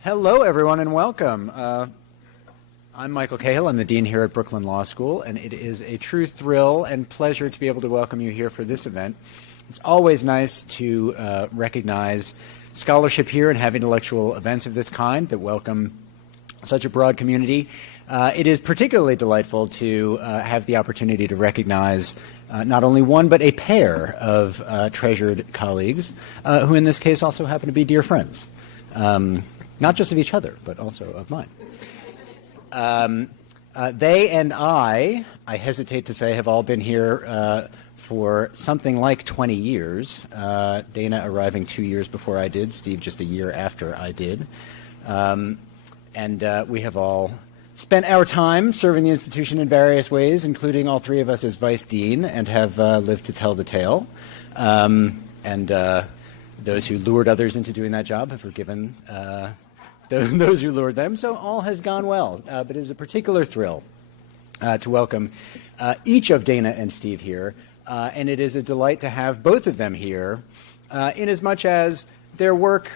Hello, everyone, and welcome. I'm Michael Cahill. I'm the dean here at Brooklyn Law School, and it is a true thrill and pleasure to be able to welcome you here for this event. It's always nice to recognize scholarship here and have intellectual events of this kind that welcome such a broad community. It is particularly delightful to have the opportunity to recognize not only one but a pair of treasured colleagues who in this case also happen to be dear friends. Not just of each other, but also of mine. They and I hesitate to say, have all been here for something like 20 years. Dana arriving 2 years before I did, Steve just a year after I did. And we have all spent our time serving the institution in various ways, including all three of us as vice dean, and have lived to tell the tale. And those who lured others into doing that job have forgiven those who lured them, so all has gone well. But it was a particular thrill to welcome each of Dana and Steve here, and it is a delight to have both of them here, inasmuch as their work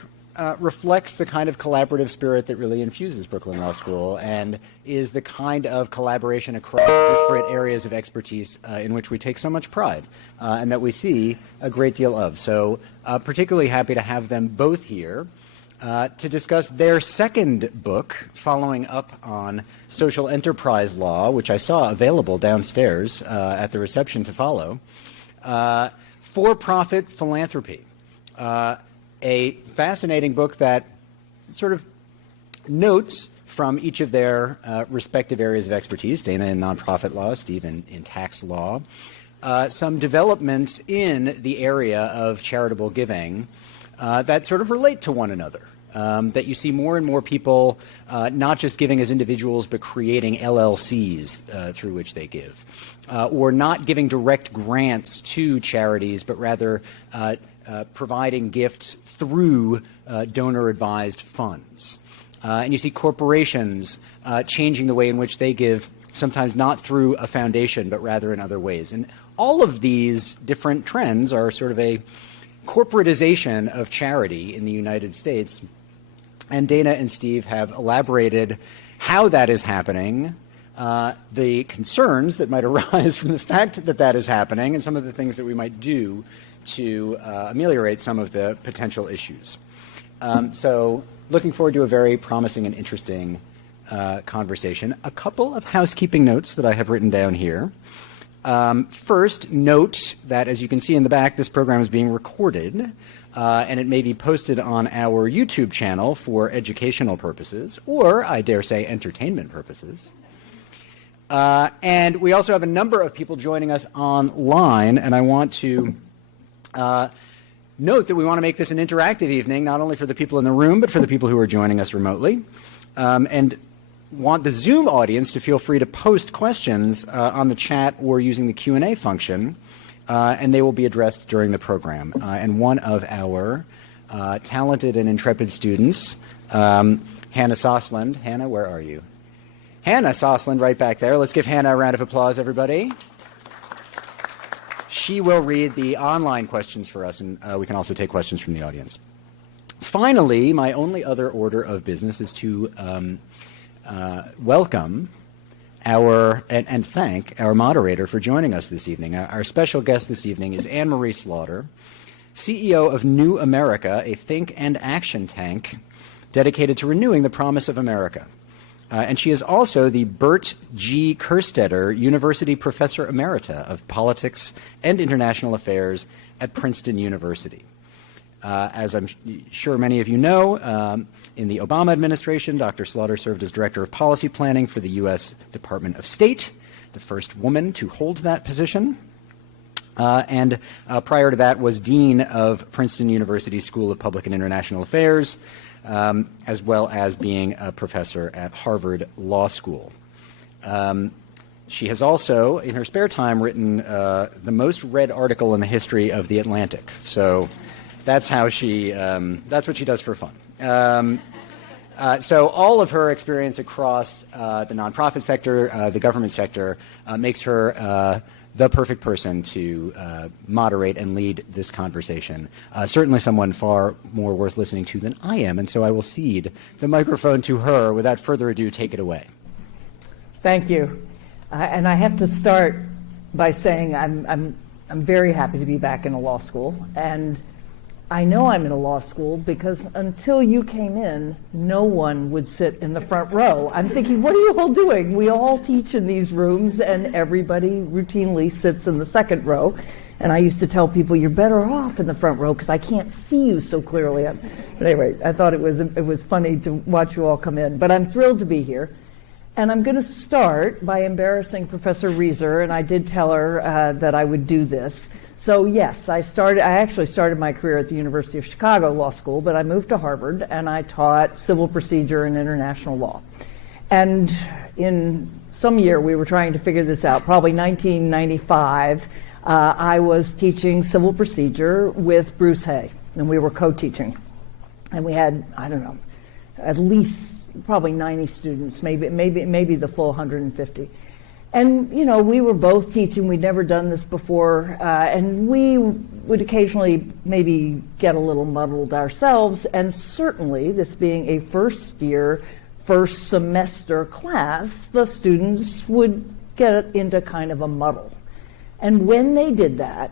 reflects the kind of collaborative spirit that really infuses Brooklyn Law School and is the kind of collaboration across disparate areas of expertise in which we take so much pride and that we see a great deal of. So particularly happy to have them both here to discuss their second book, following up on social enterprise law, which I saw available downstairs at the reception to follow, For-Profit Philanthropy, a fascinating book that sort of notes from each of their respective areas of expertise, Dana in nonprofit law, Steve in tax law, some developments in the area of charitable giving that sort of relate to one another. That you see more and more people not just giving as individuals, but creating LLCs through which they give, or not giving direct grants to charities, but rather providing gifts through donor-advised funds. And you see corporations changing the way in which they give, sometimes not through a foundation, but rather in other ways. And all of these different trends are sort of a corporatization of charity in the United States. And Dana and Steve have elaborated how that is happening, the concerns that might arise from the fact that that is happening, and some of the things that we might do to ameliorate some of the potential issues. So looking forward to a very promising and interesting conversation. A couple of housekeeping notes that I have written down here. First, note that, as you can see in the back, this program is being recorded, and it may be posted on our YouTube channel for educational purposes, or, I dare say, entertainment purposes. And we also have a number of people joining us online, and I want to note that we want to make this an interactive evening, not only for the people in the room, but for the people who are joining us remotely. And want the Zoom audience to feel free to post questions on the chat or using the Q&A function, and they will be addressed during the program. And one of our talented and intrepid students, Hannah Sosland. Hannah, where are you? Hannah Sosland, right back there. Let's give Hannah a round of applause, everybody. She will read the online questions for us, and we can also take questions from the audience. Finally, my only other order of business is to welcome and thank our moderator for joining us this evening. Our special guest this evening is Anne Marie Slaughter, CEO of New America, a think and action tank dedicated to renewing the promise of America. And she is also the Bert G. Kerstetter University Professor Emerita of Politics and International Affairs at Princeton University. As I'm sure many of you know, in the Obama administration, Dr. Slaughter served as Director of Policy Planning for the U.S. Department of State, the first woman to hold that position. And prior to that was Dean of Princeton University School of Public and International Affairs, as well as being a professor at Harvard Law School. She has also, in her spare time, written the most read article in the history of The Atlantic. So that's how that's what she does for fun. So all of her experience across the nonprofit sector, the government sector, makes her the perfect person to moderate and lead this conversation. Certainly someone far more worth listening to than I am, and so I will cede the microphone to her. Without further ado, take it away. Thank you. And I have to start by saying I'm very happy to be back in a law school, and I know I'm in a law school because until you came in, no one would sit in the front row. I'm thinking, what are you all doing? We all teach in these rooms, and everybody routinely sits in the second row. And I used to tell people, you're better off in the front row because I can't see you so clearly. But anyway, I thought it was funny to watch you all come in. But I'm thrilled to be here. And I'm going to start by embarrassing Professor Reiser, and I did tell her that I would do this. So yes, I actually started my career at the University of Chicago Law School, but I moved to Harvard and I taught civil procedure and international law. And in some year we were trying to figure this out, probably 1995, I was teaching civil procedure with Bruce Hay, and we were co-teaching. And we had, I don't know, at least probably 90 students, maybe the full 150. And, you know, we were both teaching. We'd never done this before. And we would occasionally maybe get a little muddled ourselves. And certainly, this being a first semester class, the students would get into kind of a muddle. And when they did that,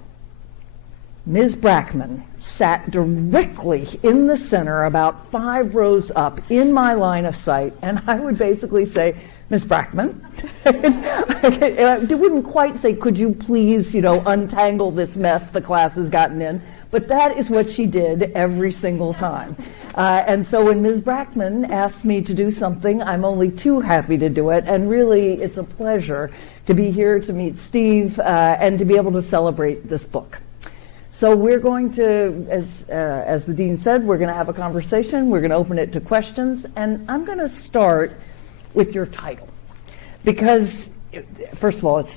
Ms. Brakman sat directly in the center, about 5 rows up in my line of sight. And I would basically say, Ms. Brakman, I wouldn't quite say, could you please, untangle this mess the class has gotten in, but that is what she did every single time. And so when Ms. Brakman asks me to do something, I'm only too happy to do it, and really it's a pleasure to be here to meet Steve and to be able to celebrate this book. So we're going to, as the dean said, we're going to have a conversation, we're going to open it to questions, and I'm going to start with your title, because first of all,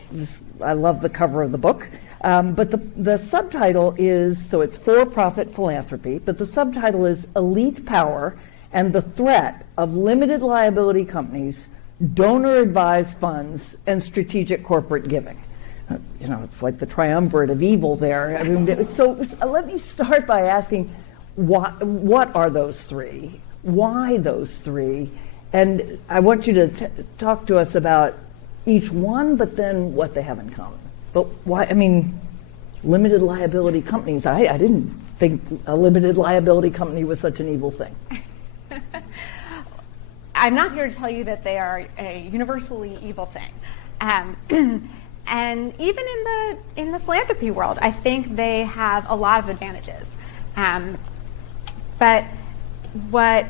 I love the cover of the book, but the subtitle is, so it's For-Profit Philanthropy, but the subtitle is Elite Power and the Threat of Limited Liability Companies, Donor-Advised Funds, and Strategic Corporate Giving. It's like the triumvirate of evil there. I mean, so let me start by asking, what are those three? Why those three? And I want you to talk to us about each one, but then what they have in common. But why, limited liability companies, I didn't think a limited liability company was such an evil thing. I'm not here to tell you that they are a universally evil thing. And even in the philanthropy world, I think they have a lot of advantages. But what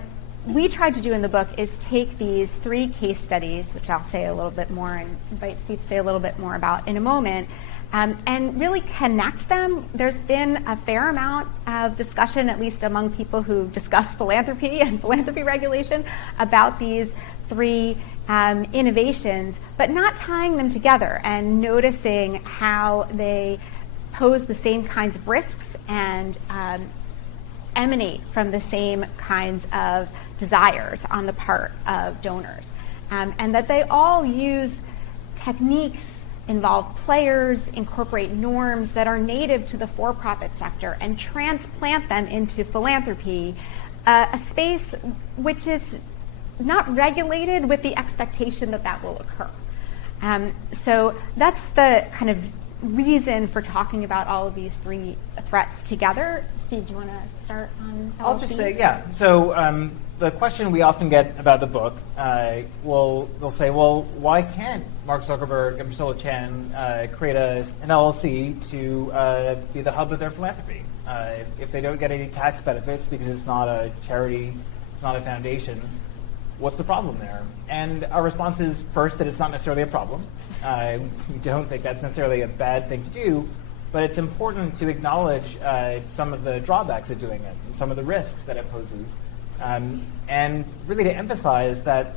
we tried to do in the book is take these 3 case studies, which I'll say a little bit more and invite Steve to say a little bit more about in a moment, and really connect them. There's been a fair amount of discussion, at least among people who discuss philanthropy and philanthropy regulation, about these 3 innovations, but not tying them together and noticing how they pose the same kinds of risks and emanate from the same kinds of desires on the part of donors, and that they all use techniques, involve players, incorporate norms that are native to the for-profit sector and transplant them into philanthropy, a space which is not regulated with the expectation that will occur. So that's the kind of reason for talking about all of these 3 threats together. Steve, do you want to start on LLCs? I'll just say, yeah. So the question we often get about the book, they'll say, well, why can't Mark Zuckerberg and Priscilla Chan create an LLC to be the hub of their philanthropy? If they don't get any tax benefits because it's not a charity, it's not a foundation, what's the problem there? And our response is, first, that it's not necessarily a problem. We don't think that's necessarily a bad thing to do, but it's important to acknowledge some of the drawbacks of doing it and some of the risks that it poses. And really to emphasize that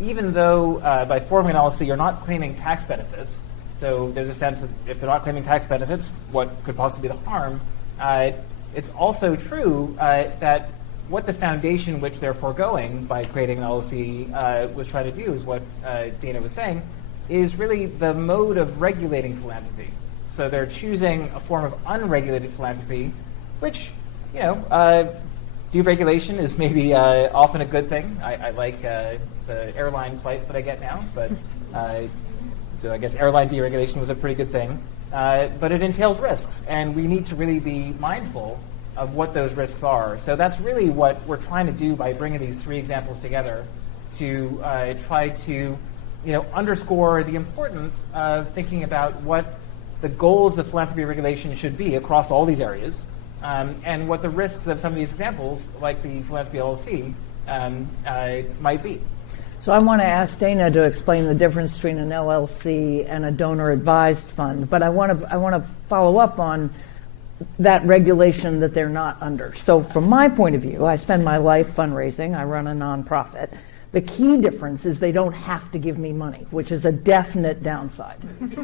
even though by forming an LLC you're not claiming tax benefits, so there's a sense that if they're not claiming tax benefits, what could possibly be the harm? It's also true that what the foundation which they're foregoing by creating an LLC was trying to do is what Dana was saying, is really the mode of regulating philanthropy. So they're choosing a form of unregulated philanthropy, which, deregulation is maybe often a good thing. I like the airline flights that I get now, but so I guess airline deregulation was a pretty good thing. But it entails risks, and we need to really be mindful of what those risks are. So that's really what we're trying to do by bringing these three examples together to try to underscore the importance of thinking about what the goals of philanthropy regulation should be across all these areas, and what the risks of some of these examples, like the Philanthropy LLC, might be. So I want to ask Dana to explain the difference between an LLC and a donor-advised fund, but I want to follow up on that regulation that they're not under. So from my point of view, I spend my life fundraising. I run a nonprofit. The key difference is they don't have to give me money, which is a definite downside,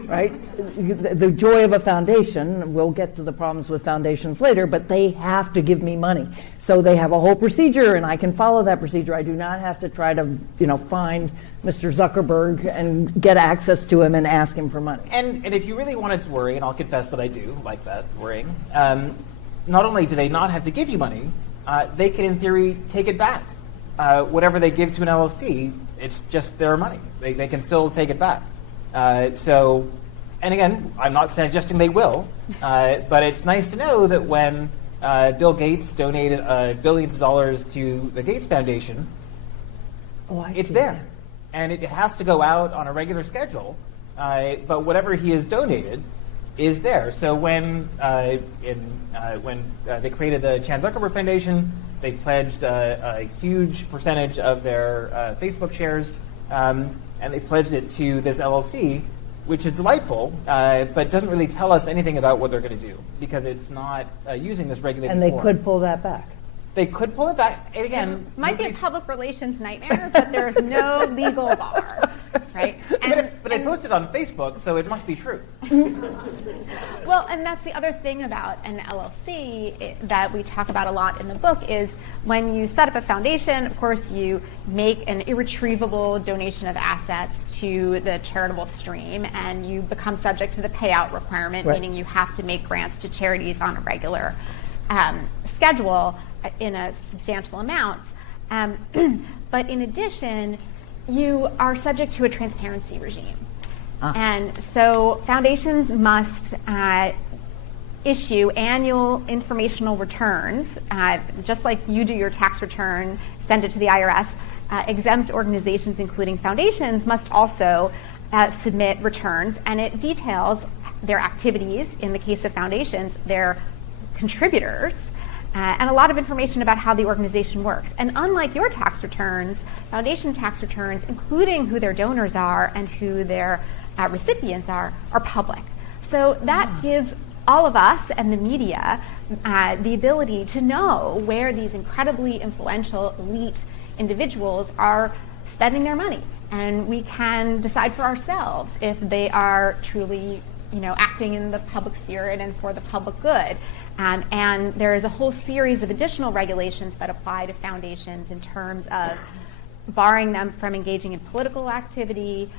right? The joy of a foundation, we'll get to the problems with foundations later, but they have to give me money. So they have a whole procedure, and I can follow that procedure. I do not have to try to, find Mr. Zuckerberg and get access to him and ask him for money. And if you really wanted to worry, and I'll confess that I do like that, worrying, not only do they not have to give you money, they can, in theory, take it back. Whatever they give to an LLC, it's just their money. They can still take it back. And again, I'm not suggesting they will, but it's nice to know that when Bill Gates donated billions of dollars to the Gates Foundation, it's there. And it has to go out on a regular schedule, but whatever he has donated is there. So when they created the Chan Zuckerberg Foundation, they pledged a huge percentage of their Facebook shares, and they pledged it to this LLC, which is delightful, but doesn't really tell us anything about what they're going to do, because it's not using this regulated And they form. could pull that back. They could pull it back. And again, Might be a public relations nightmare, but there's no legal bar, right? But they posted on Facebook, so it must be true. Well, and that's the other thing about an LLC that we talk about a lot in the book is when you set up a foundation, of course, you make an irretrievable donation of assets to the charitable stream, and you become subject to the payout requirement, Right. meaning you have to make grants to charities on a regular schedule in a substantial amounts. But in addition, you are subject to a transparency regime. And so foundations must issue annual informational returns, just like you do your tax return, send it to the IRS. Exempt organizations, including foundations, must also submit returns, and it details their activities, in the case of foundations, their contributors, and a lot of information about how the organization works. And unlike your tax returns, foundation tax returns, including who their donors are and who their recipients are public. So that gives all of us and the media the ability to know where these incredibly influential elite individuals are spending their money. And we can decide for ourselves if they are truly acting in the public spirit and for the public good. And there is a whole series of additional regulations that apply to foundations in terms of barring them from engaging in political activity,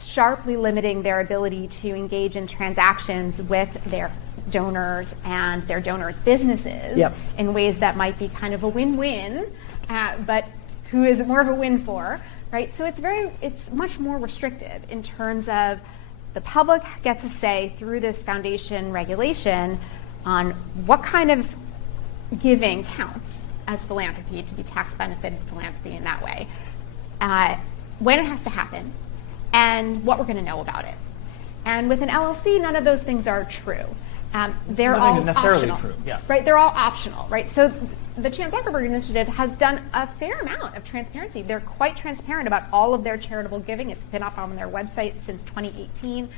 sharply limiting their ability to engage in transactions with their donors and their donors' businesses in ways that might be kind of a win-win, but who is it more of a win for, right? So it's much more restricted in terms of the public gets a say through this foundation regulation on what kind of giving counts as philanthropy, to be tax-benefited philanthropy in that way, when it has to happen, and what we're going to know about it. And with an LLC, none of those things are true. They're Nothing all is necessarily optional, true, yeah. right? They're all optional, right? So the Chan Zuckerberg Initiative has done a fair amount of transparency. They're quite transparent about all of their charitable giving. It's been up on their website since 2018.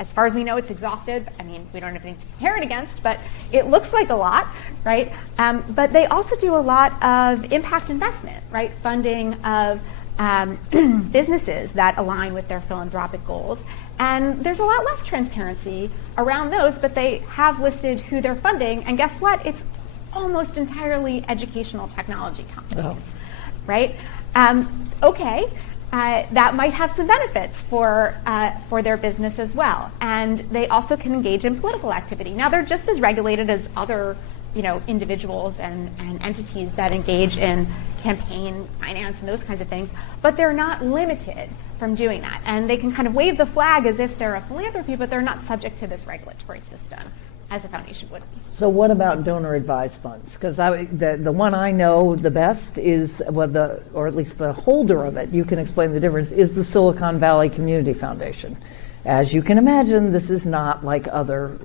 As far as we know, it's exhausted. I mean, we don't have anything to compare it against, but it looks like a lot, right? But they also do a lot of impact investment, right? Funding of businesses that align with their philanthropic goals. And there's a lot less transparency around those, but they have listed who they're funding. And guess what? It's almost entirely educational technology companies, right? Okay. that might have some benefits for their business as well. And they also can engage in political activity. Now, they're just as regulated as other individuals and entities that engage in campaign finance and those kinds of things, but they're not limited from doing that. And they can kind of wave the flag as if they're a philanthropy, but they're not subject to this regulatory system as a foundation would be. So what about donor-advised funds? Because the one I know the best is, or at least the holder of it, you can explain the difference, is the Silicon Valley Community Foundation. As you can imagine, this is not like other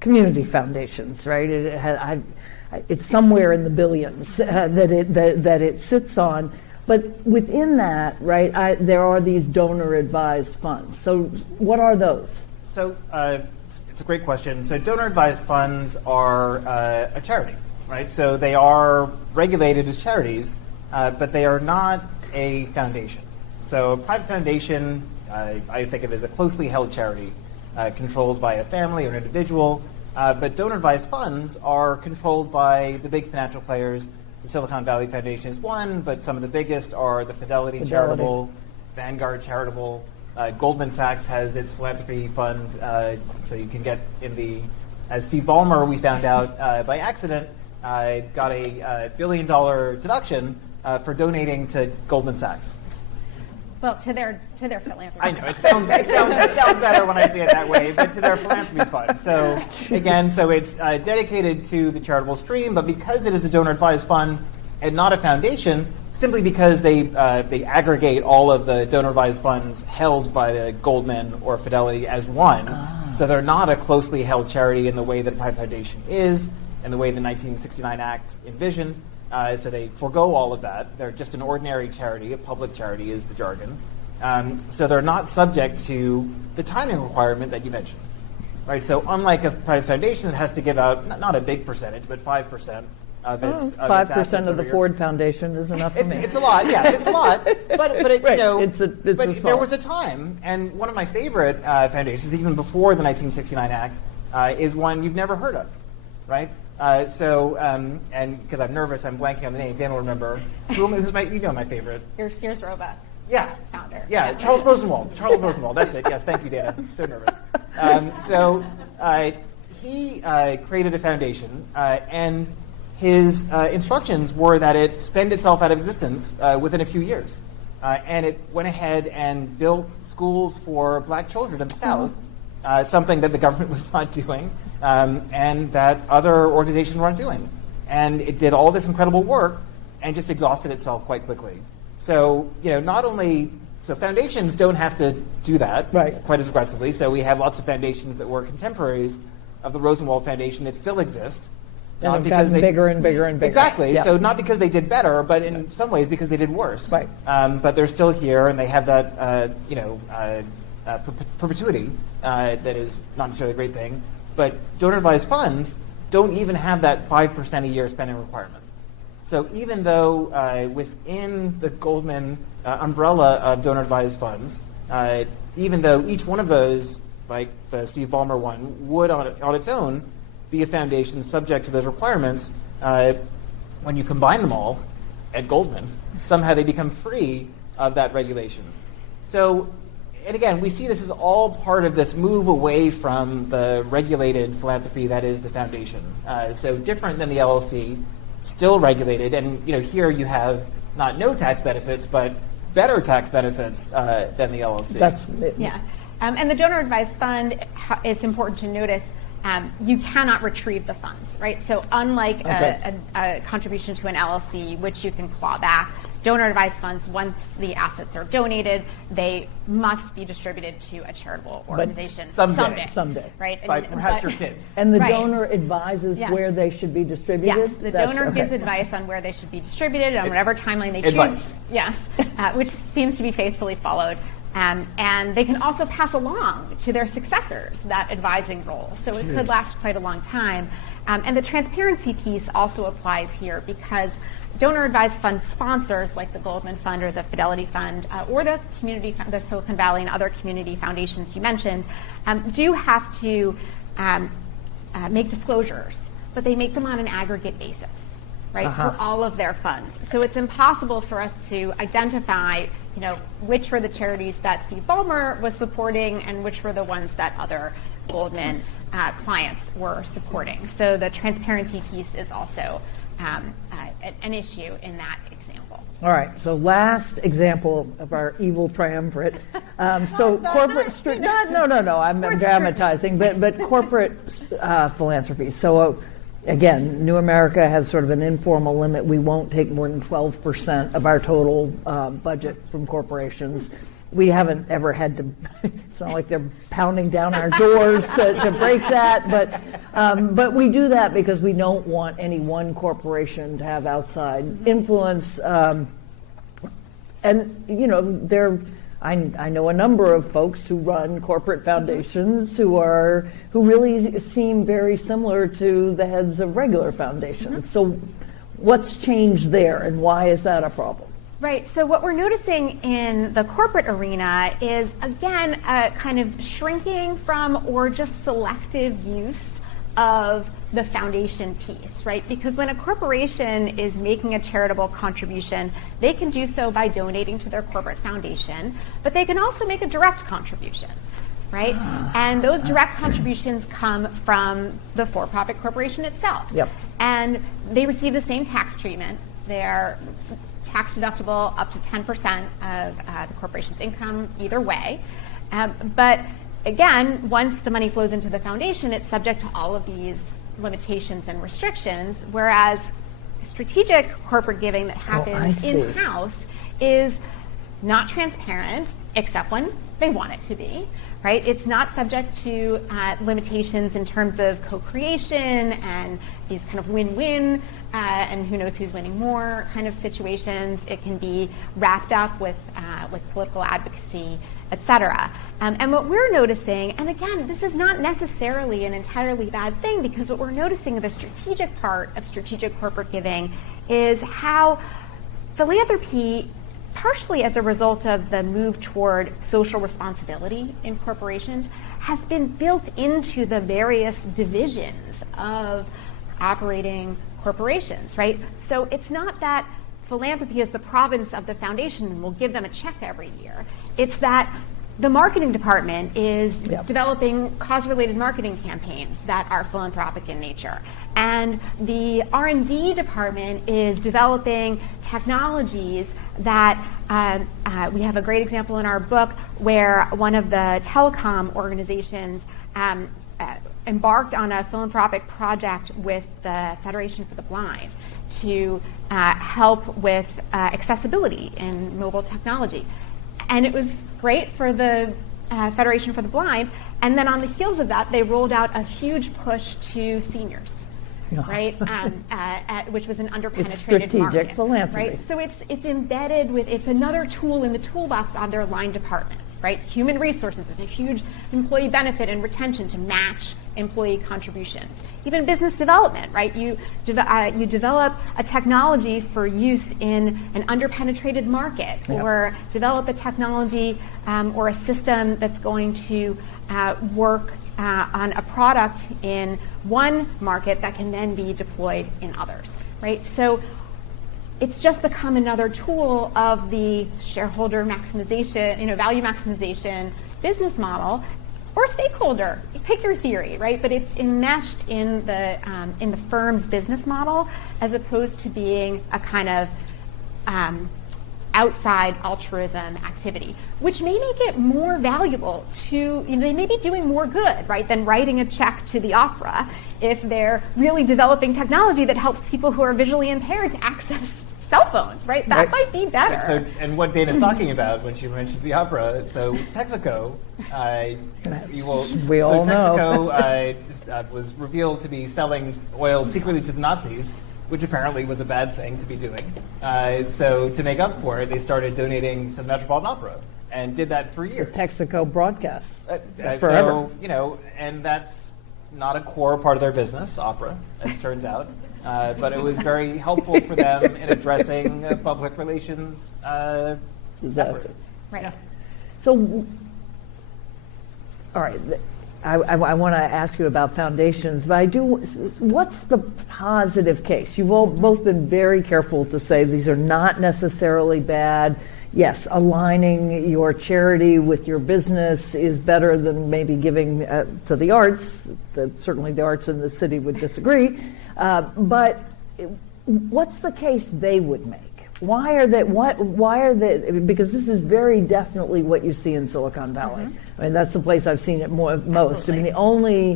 community foundations, right? It's somewhere in the billions that it sits on. But within that, right, there are these donor-advised funds. So what are those? So it's a great question. So donor-advised funds are a charity, right? So they are regulated as charities, but they are not a foundation. So a private foundation, I think of it as a closely held charity controlled by a family or an individual. But donor-advised funds are controlled by the big financial players. The Silicon Valley Foundation is one, but some of the biggest are the Fidelity. Charitable, Vanguard Charitable. Goldman Sachs has its philanthropy fund, so you can get in the, as Steve Ballmer, we found out by accident, got a $1 billion deduction for donating to Goldman Sachs. Well, to their philanthropy. I know, it sounds better when I say it that way, but to their philanthropy fund. So again, so it's dedicated to the charitable stream, but because it is a donor-advised fund and not a foundation, simply because they aggregate all of the donor-advised funds held by the Goldman or Fidelity as one, so they're not a closely held charity in the way that a private foundation is, and the way the 1969 Act envisioned. So they forego all of that. They're just an ordinary charity, a public charity is the jargon. So they're not subject to the timing requirement that you mentioned. Right? So unlike a private foundation that has to give out, not a big percentage, but 5% of its 5% of the Ford Foundation is enough for me. It's a lot, yes, it's a lot. But it, right. But there was a time, and one of my favorite foundations, even before the 1969 Act, is one you've never heard of, right? And because I'm nervous, I'm blanking on the name. Dan will remember. Who's my favorite? Your Sears Roebuck. Yeah. Founder. Yeah, Charles Rosenwald. Charles Rosenwald. That's it. Yes, thank you, Dana. So nervous. He created a foundation, and his instructions were that it spend itself out of existence within a few years. And it went ahead and built schools for black children in the South, something that the government was not doing. And that other organizations weren't doing. And it did all this incredible work and just exhausted itself quite quickly. So, so foundations don't have to do that quite as aggressively. So we have lots of foundations that were contemporaries of the Rosenwald Foundation that still exist. And they've gotten bigger and bigger and bigger. Exactly. Yeah. So not because they did better, but in some ways because they did worse. Right. But they're still here, and they have that, perpetuity that is not necessarily a great thing. But donor-advised funds don't even have that 5% a year spending requirement. So even though within the Goldman umbrella of donor-advised funds, even though each one of those, like the Steve Ballmer one, would on its own be a foundation subject to those requirements, when you combine them all at Goldman, somehow they become free of that regulation. So, and again, we see this as all part of this move away from the regulated philanthropy that is the foundation. So different than the LLC, still regulated, and here you have not no tax benefits, but better tax benefits than the LLC. Yeah, and the donor-advised fund, it's important to notice, you cannot retrieve the funds, right? So unlike a contribution to an LLC, which you can claw back, donor-advised funds, once the assets are donated, they must be distributed to a charitable organization someday. Right? Perhaps your kids. And the donor advises where they should be distributed? Yes, the donor gives advice on where they should be distributed on whatever timeline they choose. Yes, which seems to be faithfully followed. And they can also pass along to their successors that advising role. So it could last quite a long time. And the transparency piece also applies here because donor-advised fund sponsors like the Goldman Fund or the Fidelity Fund or the Silicon Valley and other community foundations you mentioned do have to make disclosures, but they make them on an aggregate basis. right, for all of their funds. So it's impossible for us to identify, which were the charities that Steve Ballmer was supporting and which were the ones that other Goldman clients were supporting. So the transparency piece is also an issue in that example. All right, so last example of our evil triumvirate. So corporate, no, I'm dramatizing, but corporate philanthropy. So again, New America has sort of an informal limit. We won't take more than 12% of our total budget from corporations. We haven't ever had to, it's not like they're pounding down our doors to break that, but we do that because we don't want any one corporation to have outside influence. I know a number of folks who run corporate foundations who really seem very similar to the heads of regular foundations. So what's changed there, and why is that a problem? Right. So what we're noticing in the corporate arena is, again, a kind of shrinking from or just selective use of the foundation piece, right? Because when a corporation is making a charitable contribution, they can do so by donating to their corporate foundation, but they can also make a direct contribution, right? And those direct contributions come from the for-profit corporation itself. Yep. And they receive the same tax treatment. They're tax deductible up to 10% of the corporation's income either way. But again, once the money flows into the foundation, it's subject to all of these limitations and restrictions, whereas strategic corporate giving that happens in-house is not transparent, except when they want it to be, right? It's not subject to limitations in terms of co-creation and these kind of win-win and who knows who's winning more kind of situations. It can be wrapped up with political advocacy, et cetera. And what we're noticing, and again, this is not necessarily an entirely bad thing, because what we're noticing in the strategic part of strategic corporate giving is how philanthropy, partially as a result of the move toward social responsibility in corporations, has been built into the various divisions of operating corporations, right? So it's not that philanthropy is the province of the foundation and we'll give them a check every year. It's that the marketing department is developing cause-related marketing campaigns that are philanthropic in nature. And the R&D department is developing technologies that we have a great example in our book where one of the telecom organizations embarked on a philanthropic project with the Federation for the Blind to help with accessibility in mobile technology. And it was great for the Federation for the Blind. And then on the heels of that, they rolled out a huge push to seniors, right? Which was an underpenetrated it's strategic market, philanthropy. right? So it's embedded with, it's another tool in the toolbox on their line departments, right? Human resources is a huge employee benefit and retention to match employee contributions. Even business development, right? You develop a technology for use in an underpenetrated market, or develop a technology or a system that's going to work on a product in one market that can then be deployed in others, right? So it's just become another tool of the shareholder maximization, value maximization business model, or stakeholder. You pick your theory, right? But it's enmeshed in the firm's business model, as opposed to being a kind of outside altruism activity, which may make it more valuable to, they may be doing more good, right, than writing a check to the opera if they're really developing technology that helps people who are visually impaired to access cell phones, right? That might be better. So, and what Dana's talking about when she mentioned the opera, so Texaco, we all Texaco was revealed to be selling oil secretly to the Nazis, which apparently was a bad thing to be doing. So to make up for it, they started donating to the Metropolitan Opera and did that for years. Texaco broadcasts So, forever. and that's not a core part of their business, opera, as it turns out. But it was very helpful for them in addressing public relations disaster. effort. Right. So, all right, I want to ask you about foundations, but what's the positive case? You've all both been very careful to say these are not necessarily bad. Yes, aligning your charity with your business is better than maybe giving to the arts. Certainly the arts in the city would disagree. But what's the case they would make? Why are they, because this is very definitely what you see in Silicon Valley. I mean, that's the place I've seen it most. Absolutely. I mean, the only,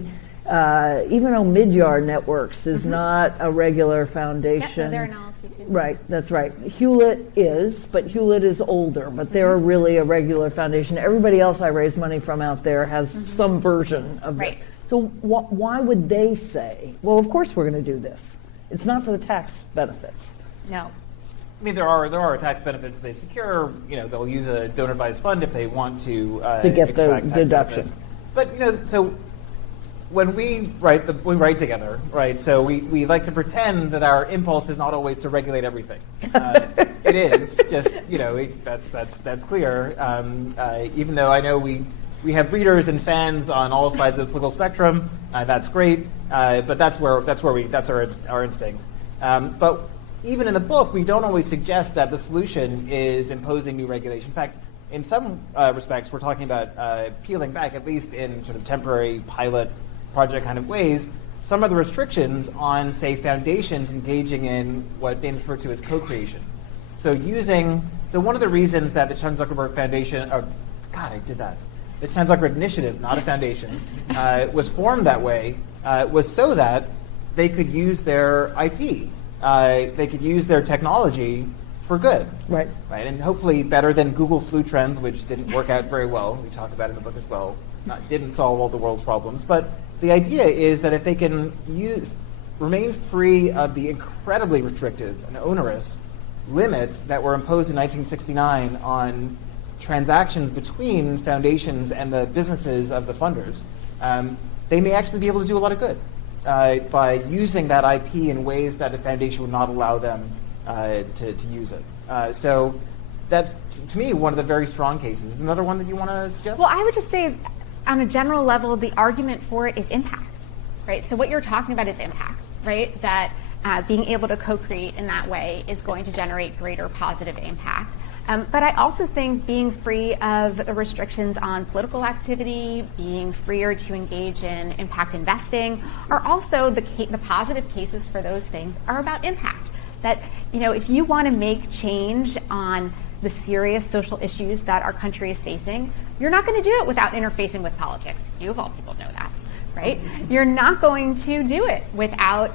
even though Midyard Networks is not a regular foundation. Yep, they're an LLC too. Right, that's right. Hewlett is, but Hewlett is older, but they're really a regular foundation. Everybody else I raise money from out there has some version of this. Right. So why would they say, well, of course we're going to do this? It's not for the tax benefits. No. I mean, there are tax benefits they secure. They'll use a donor-advised fund if they want to get the extract tax deduction. benefits. But so when we write together, right? So we like to pretend that our impulse is not always to regulate everything. It is just that's clear. Even though I know we have readers and fans on all sides of the political spectrum, that's great. But that's our instinct. But even in the book, we don't always suggest that the solution is imposing new regulation. In fact, in some respects, we're talking about peeling back, at least in sort of temporary pilot project kind of ways, some of the restrictions on, say, foundations engaging in what Dane referred to as co-creation. So one of the reasons that the Chan Zuckerberg Foundation, the Chan Zuckerberg Initiative, not a foundation, was formed that way, was so that they could use their IP. They could use their technology for good. Right. And hopefully better than Google Flu Trends, which didn't work out very well. We talk about it in the book as well. Didn't solve all the world's problems. But the idea is that if they can remain free of the incredibly restrictive and onerous limits that were imposed in 1969 on transactions between foundations and the businesses of the funders, they may actually be able to do a lot of good. By using that IP in ways that the foundation would not allow them to use it. So that's, to me, one of the very strong cases. Is another one that you want to suggest? Well, I would just say, on a general level, the argument for it is impact, right? So what you're talking about is impact, right? That being able to co-create in that way is going to generate greater positive impact. But I also think being free of the restrictions on political activity, being freer to engage in impact investing, are also the positive cases for those things are about impact. That, if you want to make change on the serious social issues that our country is facing, you're not going to do it without interfacing with politics. You of all people know that, right? You're not going to do it without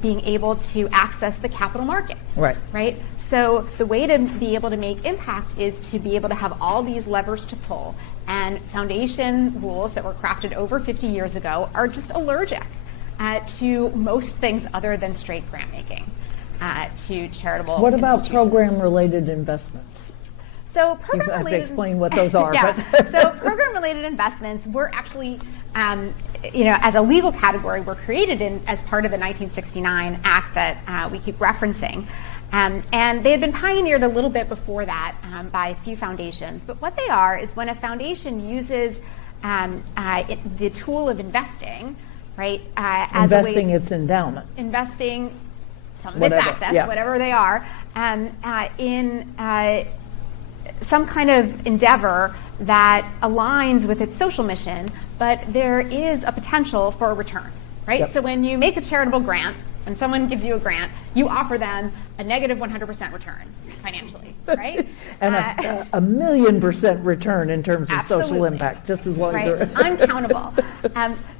being able to access the capital markets. Right? So the way to be able to make impact is to be able to have all these levers to pull. And foundation rules that were crafted over 50 years ago are just allergic to most things other than straight grant making, to charitable What about institutions. program-related investments? So You have to explain what those are. Yeah. But So program-related investments were actually, as a legal category, were created as part of the 1969 Act that we keep referencing. And they had been pioneered a little bit before that by a few foundations. But what they are is when a foundation uses the tool of investing, right? As investing a way, its endowment. investing some of Whatever, its assets, yeah. whatever they are, in some kind of endeavor that aligns with its social mission, but there is a potential for a return, right? Yep. So when you make a charitable grant, and someone gives you a grant, you offer them a negative 100% return financially, right? And a 1,000,000% return in terms of social Absolutely. impact, just as long Right, as they're uncountable.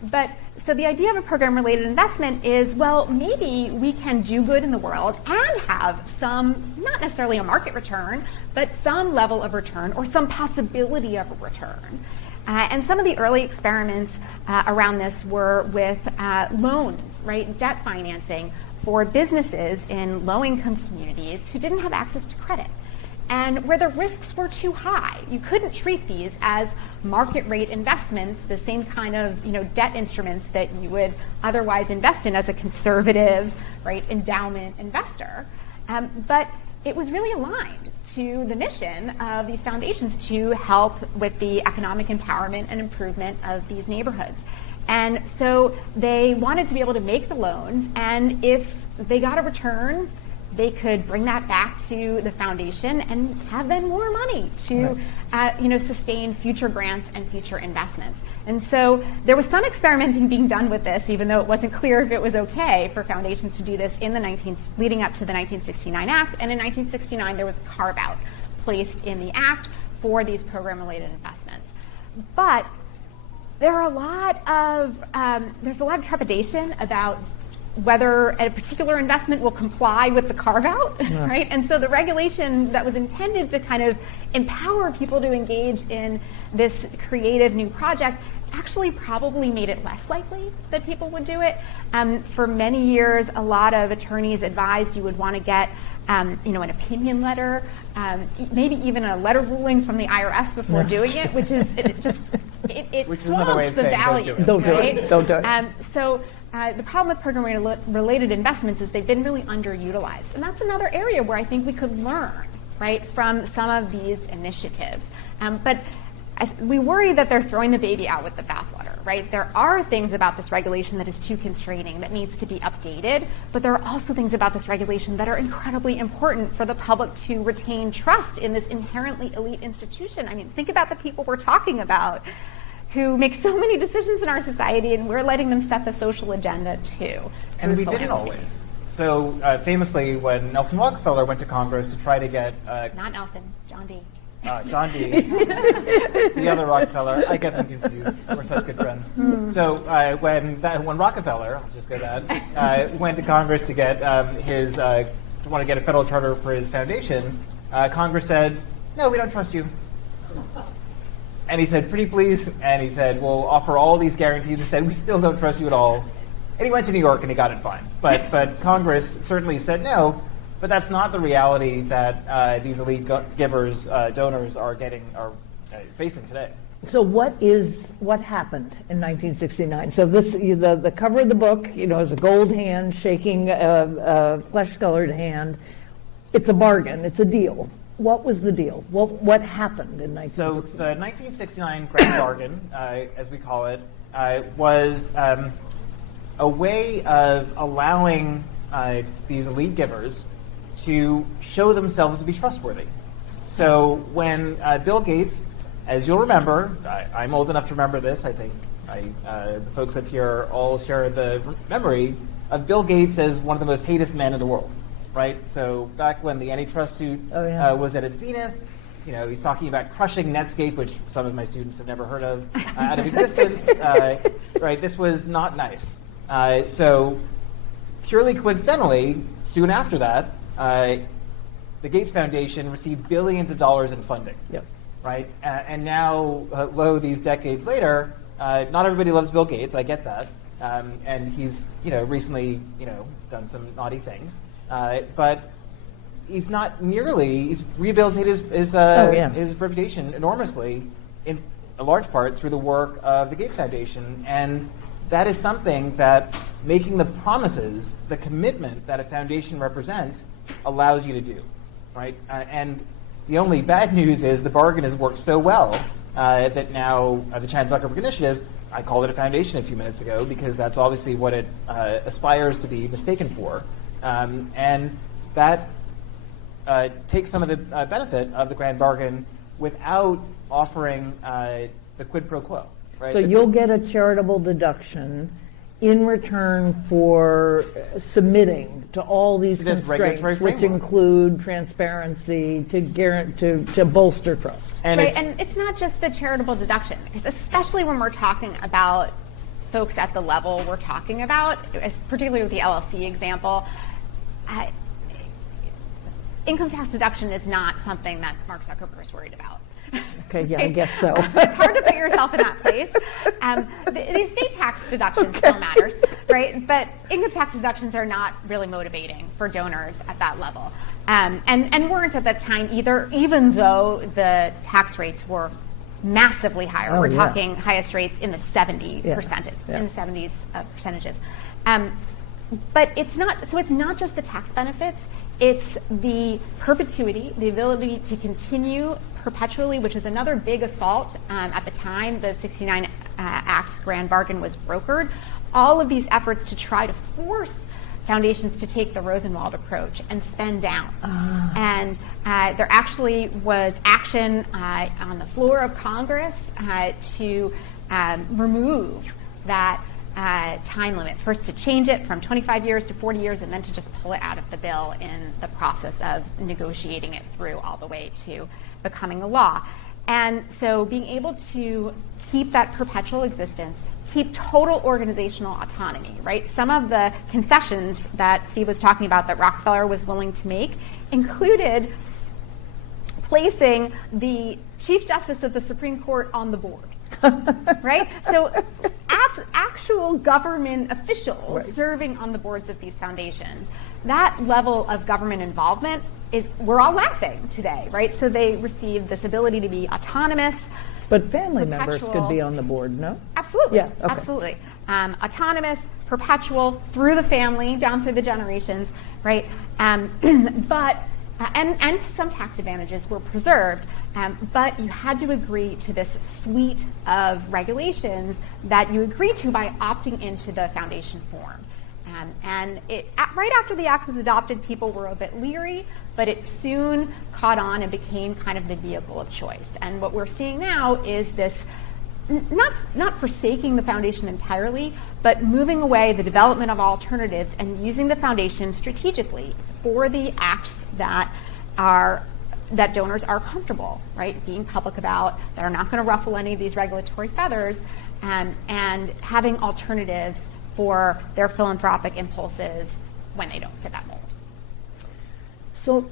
But so the idea of a program-related investment is, well, maybe we can do good in the world and have some, not necessarily a market return, but some level of return or some possibility of a return. And some of the early experiments around this were with loans, right, debt financing for businesses in low-income communities who didn't have access to credit, and where the risks were too high. You couldn't treat these as market rate investments, the same kind of debt instruments that you would otherwise invest in as a conservative, right, endowment investor. But it was really aligned to the mission of these foundations to help with the economic empowerment and improvement of these neighborhoods. And so they wanted to be able to make the loans, and if they got a return, they could bring that back to the foundation and have then more money to sustain future grants and future investments. And so there was some experimenting being done with this, even though it wasn't clear if it was okay for foundations to do this in the leading up to the 1969 Act. And in 1969, there was a carve-out placed in the Act for these program-related investments. But there's a lot of trepidation about whether a particular investment will comply with the carve-out, right? And so the regulation that was intended to kind of empower people to engage in this creative new project actually probably made it less likely that people would do it. For many years, a lot of attorneys advised you would want to get an opinion letter, maybe even a letter ruling from the IRS before doing it, which is it swamps the value. Don't do it. Don't do it. So the problem with program-related investments is they've been really underutilized. And that's another area where I think we could learn, right, from some of these initiatives. But we worry that they're throwing the baby out with the bathwater, right? There are things about this regulation that is too constraining, that needs to be updated, but there are also things about this regulation that are incredibly important for the public to retain trust in this inherently elite institution. I mean, think about the people we're talking about who make so many decisions in our society, and we're letting them set the social agenda too. And we didn't always. So famously, when Nelson Rockefeller went to Congress to try to get... Not Nelson, John D. John D. The other Rockefeller. I get them confused. We're such good friends. So when Rockefeller, I'll just go that, went to Congress to get to want to get a federal charter for his foundation, Congress said, "No, we don't trust you." And he said, "Pretty please." And he said, "We'll offer all these guarantees." He said, "We still don't trust you at all." And he went to New York and he got it fine. But Congress certainly said no. But that's not the reality that these elite givers, donors, are facing today. So what happened in 1969? So the cover of the book, is a gold hand shaking a flesh-colored hand. It's a bargain. It's a deal. What was the deal? What happened in 1969? So the 1969 Grand Bargain, as we call it, was a way of allowing these elite givers to show themselves to be trustworthy. So when Bill Gates, as you'll remember, I'm old enough to remember this, I think the folks up here all share the memory of Bill Gates as one of the most hated men in the world, right? So back when the antitrust suit was at its zenith, he's talking about crushing Netscape, which some of my students have never heard of, out of existence, right? This was not nice. So purely coincidentally, soon after that, the Gates Foundation received billions of dollars in funding, right? And now, these decades later, not everybody loves Bill Gates. I get that, and he's recently done some naughty things, but he's not nearly. He's rehabilitated his reputation enormously, in a large part through the work of the Gates Foundation, and that is something that making the promises, the commitment that a foundation represents, allows you to do, right? And the only bad news is the bargain has worked so well that now the Chan Zuckerberg Initiative, I called it a foundation a few minutes ago because that's obviously what it aspires to be mistaken for. And that takes some of the benefit of the Grand Bargain without offering the quid pro quo. Right? So you'll get a charitable deduction in return for submitting to all these constraints, which include transparency to bolster trust. And it's not just the charitable deduction, because especially when we're talking about folks at the level we're talking about, particularly with the LLC example, income tax deduction is not something that Mark Zuckerberg is worried about. Okay, yeah, I guess so. It's hard to put yourself in that place. The estate tax deduction still matters, right? But income tax deductions are not really motivating for donors at that level, and weren't at that time either, even though the tax rates were massively higher. We're talking highest rates in the 70%, in the 70s percentages. But it's not. So it's not just the tax benefits; It's the perpetuity, the ability to continue perpetually, which is another big assault. At the time the 69 Act's grand bargain was brokered, all of these efforts to try to force foundations to take the Rosenwald approach and spend down. And there actually was action on the floor of Congress to remove that time limit. First to change it from 25 years to 40 years, and then to just pull it out of the bill in the process of negotiating it through all the way to becoming a law. And so being able to keep that perpetual existence, keep total organizational autonomy, right? Some of the concessions that Steve was talking about that Rockefeller was willing to make included placing the Chief Justice of the Supreme Court on the board, right? So actual government officials serving on the boards of these foundations, that level of government involvement is, we're all laughing today, right? So they received this ability to be autonomous. But family members could be on the board, no? Absolutely. Yeah, okay. Absolutely. Autonomous, perpetual, through the family, down through the generations, right? But some tax advantages were preserved, but you had to agree to this suite of regulations that you agreed to by opting into the foundation form. And right after the act was adopted, people were a bit leery, but it soon caught on and became kind of the vehicle of choice. And what we're seeing now is this, not forsaking the foundation entirely, but moving away the development of alternatives and using the foundation strategically for the acts that donors are comfortable, right, being public about, that are not going to ruffle any of these regulatory feathers, and having alternatives for their philanthropic impulses when they don't fit that mold. So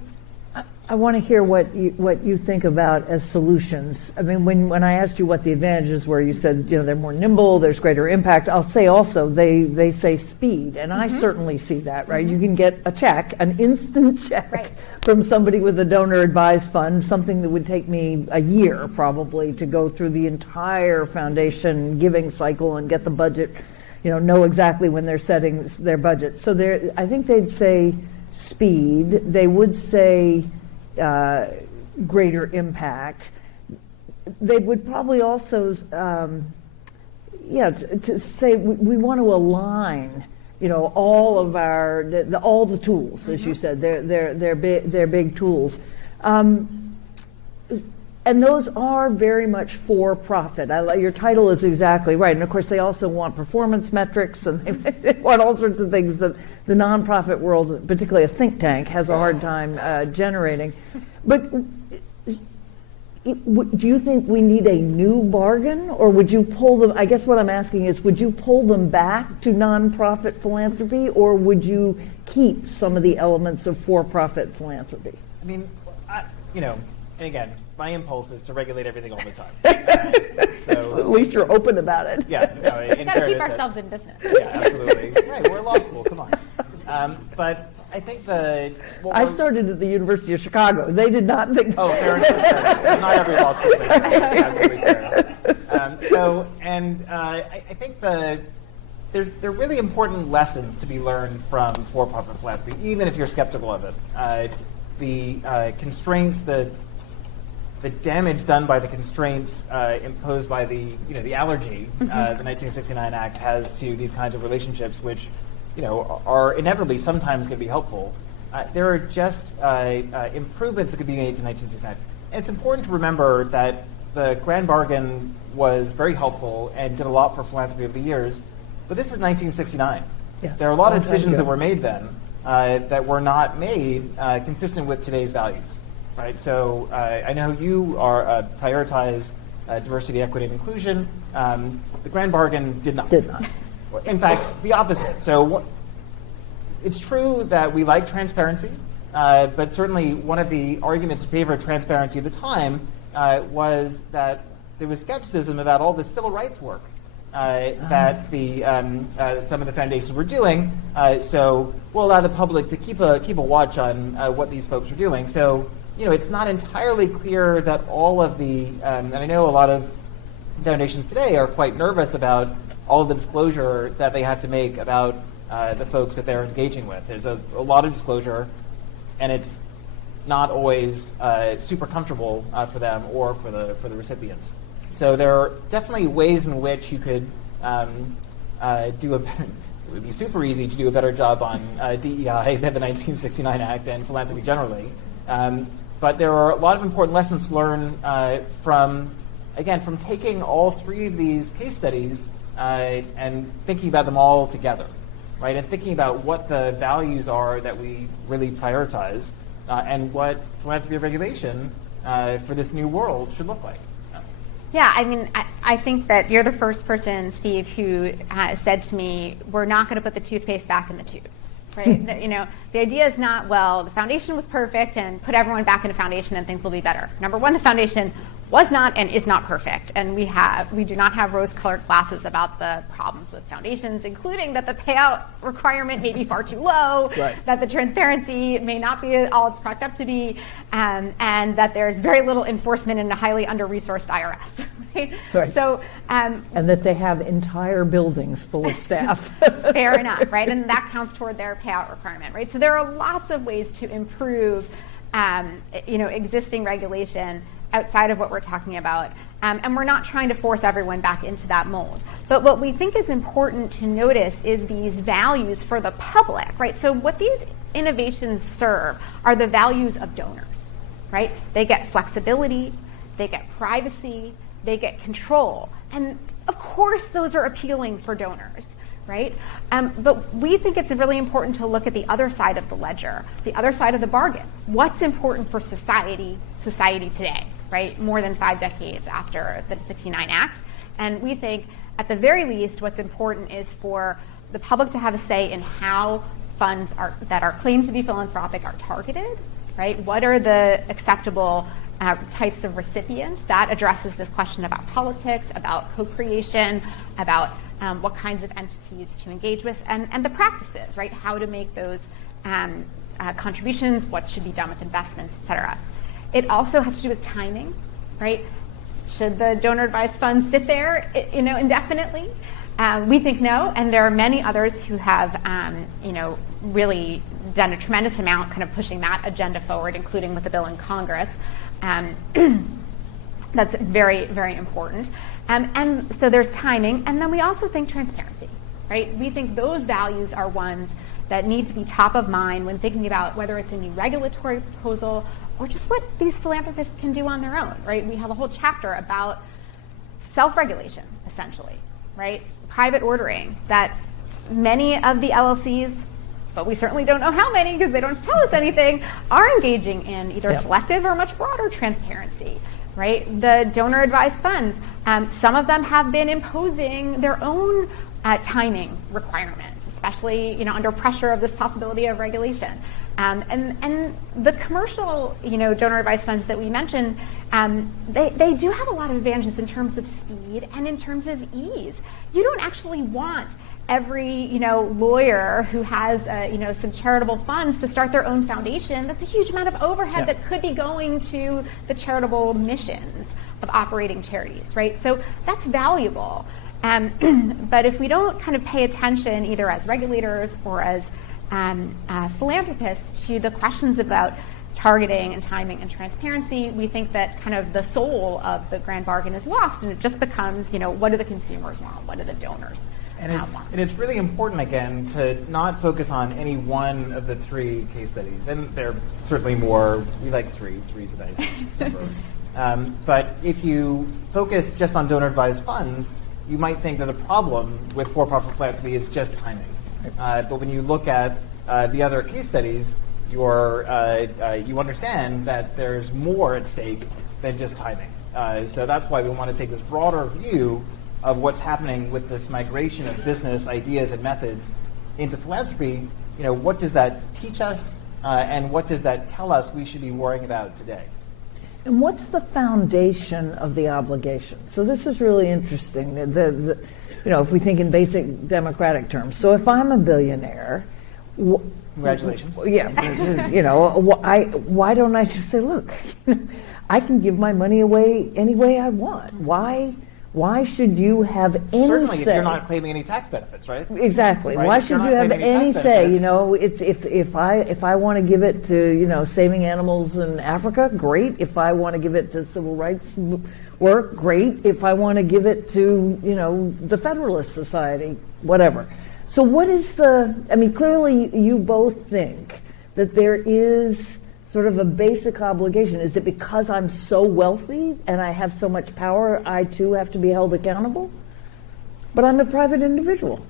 I want to hear what you think about as solutions. I mean, when I asked you what the advantages were, you said, they're more nimble, there's greater impact. I'll say also, they say speed, and I certainly see that, right? You can get a check, an instant check from somebody with a donor advised fund, something that would take me a year probably to go through the entire foundation giving cycle and get the budget, know exactly when they're setting their budget. So I think they'd say speed. They would say greater impact. They would probably also, to say we want to align, all of all the tools, as you said. They're big tools. And those are very much for profit. Your title is exactly right. And of course, they also want performance metrics, and they want all sorts of things that the nonprofit world, particularly a think tank, has a hard time generating. But do you think we need a new bargain, or would you pull them? I guess what I'm asking is, would you pull them back to nonprofit philanthropy, or would you keep some of the elements of for-profit philanthropy? I mean, and again, my impulse is to regulate everything all the time. So at least you're open about it. Yeah, we've got to keep ourselves in business. Yeah, absolutely. Right, we're a law school. Come on. But I think I started at the University of Chicago. They did not think. Oh, fair enough. So not every law school thinks that. Absolutely fair. I think there are really important lessons to be learned from for-profit philanthropy, even if you're skeptical of it. The constraints, the damage done by the constraints imposed by the allergy the 1969 Act has to these kinds of relationships, which are inevitably sometimes going to be helpful. There are just improvements that could be made to 1969. And it's important to remember that the grand bargain was very helpful and did a lot for philanthropy over the years, but this is 1969. Yeah. There are a lot of decisions that were made then that were not made consistent with today's values. Right, so I know you are prioritize diversity, equity, and inclusion. The grand bargain did not. In fact, the opposite. So it's true that we like transparency, but certainly one of the arguments in favor of transparency at the time was that there was skepticism about all the civil rights work that some of the foundations were doing. So we'll allow the public to keep a watch on what these folks are doing. So it's not entirely clear that all of the, and I know a lot of foundations today are quite nervous about all of the disclosure that they have to make about the folks that they're engaging with. There's a lot of disclosure. and it's not always super comfortable for them or for the recipients. So there are definitely ways in which you could do a better. It would be super easy to do a better job on DEI than the 1969 Act and philanthropy generally. But there are a lot of important lessons to learn from taking all three of these case studies and thinking about them all together, right? And thinking about what the values are that we really prioritize and what philanthropy regulation for this new world should look like. Yeah, I mean, I think that you're the first person, Steve, who said to me, we're not going to put the toothpaste back in the tube, right? The idea is not, well, the foundation was perfect and put everyone back in a foundation and things will be better. Number one, the foundation was not and is not perfect. And we do not have rose-colored glasses about the problems with foundations, including that the payout requirement may be far too low, right, that the transparency may not be all it's cracked up to be, and that there's very little enforcement in a highly under-resourced IRS. Right? Right. So, and that they have entire buildings full of staff. fair enough, right? And that counts toward their payout requirement, right? So there are lots of ways to improve, existing regulation outside of what we're talking about. And we're not trying to force everyone back into that mold. But what we think is important to notice is these values for the public, right? So what these innovations serve are the values of donors, right? They get flexibility, they get privacy, they get control. And of course, those are appealing for donors, right? But we think it's really important to look at the other side of the ledger, the other side of the bargain. What's important for society today, right? More than 5 decades after the 69 Act. And we think, at the very least, what's important is for the public to have a say in how funds that are claimed to be philanthropic are targeted, right? What are the acceptable types of recipients? That addresses this question about politics, about co-creation, about what kinds of entities to engage with, and the practices, right? How to make those contributions, what should be done with investments, et cetera. It also has to do with timing, right? Should the donor-advised funds sit there, indefinitely? We think no, and there are many others who have, really done a tremendous amount kind of pushing that agenda forward, including with the bill in Congress. That's very, very important. And so there's timing, and then we also think transparency, right? We think those values are ones that need to be top of mind when thinking about whether it's a new regulatory proposal or just what these philanthropists can do on their own, right? We have a whole chapter about self-regulation, essentially, right? Private ordering that many of the LLCs, but we certainly don't know how many because they don't tell us anything, are engaging in either selective or much broader transparency, right? The donor-advised funds, some of them have been imposing their own timing requirements, especially under pressure of this possibility of regulation. And the commercial, donor-advised funds that we mentioned, they do have a lot of advantages in terms of speed and in terms of ease. You don't actually want every, lawyer who has, some charitable funds to start their own foundation. That's a huge amount of overhead that could be going to the charitable missions of operating charities, right? So that's valuable. But if we don't kind of pay attention, either as regulators or as philanthropists, to the questions about targeting and timing and transparency, we think that kind of the soul of the grand bargain is lost, and it just becomes, what do the consumers want? What do the donors want? And it's really important, again, to not focus on any one of the 3 case studies. And there are certainly more. We like 3. 3 is a nice number. But if you focus just on donor-advised funds, you might think that the problem with for-profit philanthropy is just timing. But when you look at the other case studies, you understand that there's more at stake than just timing. So that's why we want to take this broader view of what's happening with this migration of business ideas and methods into philanthropy. What does that teach us, and what does that tell us we should be worrying about today? And what's the foundation of the obligation? So this is really interesting. If we think in basic democratic terms. So if I'm a billionaire, congratulations. Yeah, why don't I just say, look, I can give my money away any way I want. Why Why should you have any Certainly, say? if you're not claiming any tax benefits, right? Exactly. Right? Why If you're should not you have claiming any any tax say? benefits- It's if I want to give it to saving animals in Africa, great. If I want to give it to civil rights work, great. If I want to give it to the Federalist Society, whatever. So what is clearly you both think that there is sort of a basic obligation. Is it because I'm so wealthy and I have so much power, I too have to be held accountable? But I'm a private individual.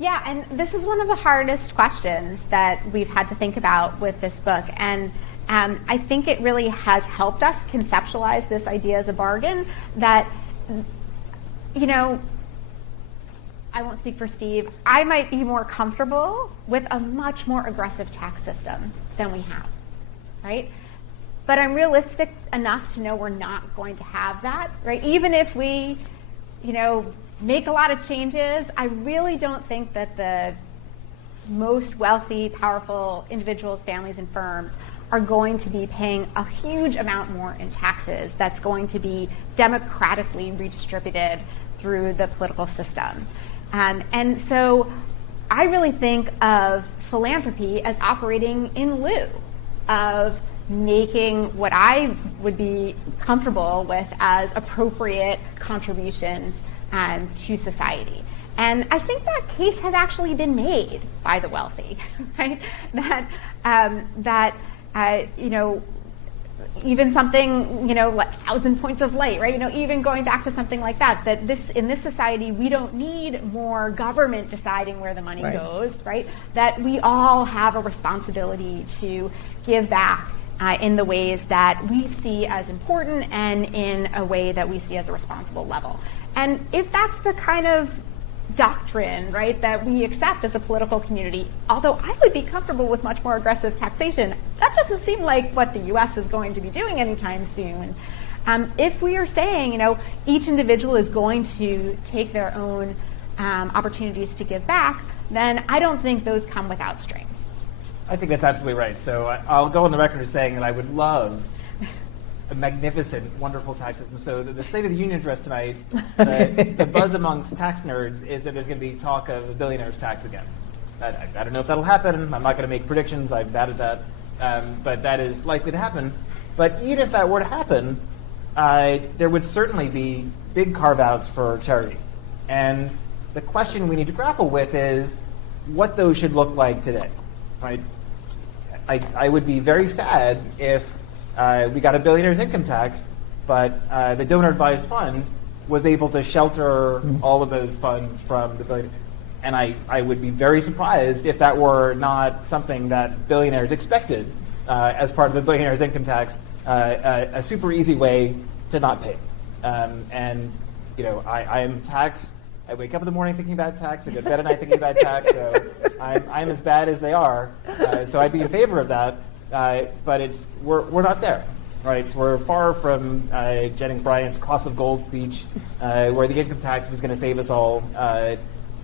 Yeah, and this is one of the hardest questions that we've had to think about with this book. And I think it really has helped us conceptualize this idea as a bargain that, I won't speak for Steve, I might be more comfortable with a much more aggressive tax system than we have, right? But I'm realistic enough to know we're not going to have that, right? Even if we, make a lot of changes, I really don't think that the most wealthy, powerful individuals, families, and firms are going to be paying a huge amount more in taxes that's going to be democratically redistributed through the political system. And so I really think of philanthropy as operating in lieu of making what I would be comfortable with as appropriate contributions to society. And I think that case has actually been made by the wealthy, right? That even something, like 1,000 points of light, right? Even going back to something like that in this society, we don't need more government deciding where the money goes, right? That we all have a responsibility to give back in the ways that we see as important and in a way that we see as a responsible level. And if that's the kind of doctrine, right, that we accept as a political community, although I would be comfortable with much more aggressive taxation, that doesn't seem like what the U.S. is going to be doing anytime soon. If we are saying, each individual is going to take their own opportunities to give back, then I don't think those come without strings. I think that's absolutely right. So I'll go on the record as saying that I would love a magnificent, wonderful tax system. So the State of the Union address tonight, the buzz amongst tax nerds is that there's going to be talk of a billionaire's tax again. I don't know if that'll happen. I'm not going to make predictions. I'm bad at that. But that is likely to happen. But even if that were to happen, there would certainly be big carve-outs for charity. And the question we need to grapple with is what those should look like today, right? I would be very sad if we got a billionaire's income tax, but the donor advised fund was able to shelter all of those funds from the billionaire. And I would be very surprised if that were not something that billionaires expected as part of the billionaire's income tax, a super easy way to not pay. I am tax. I wake up in the morning thinking about tax. I go to bed at night thinking about tax. So I'm as bad as they are. So I'd be in favor of that. But we're not there, right? So we're far from Jennings Bryant's Cross of Gold speech, where the income tax was going to save us all.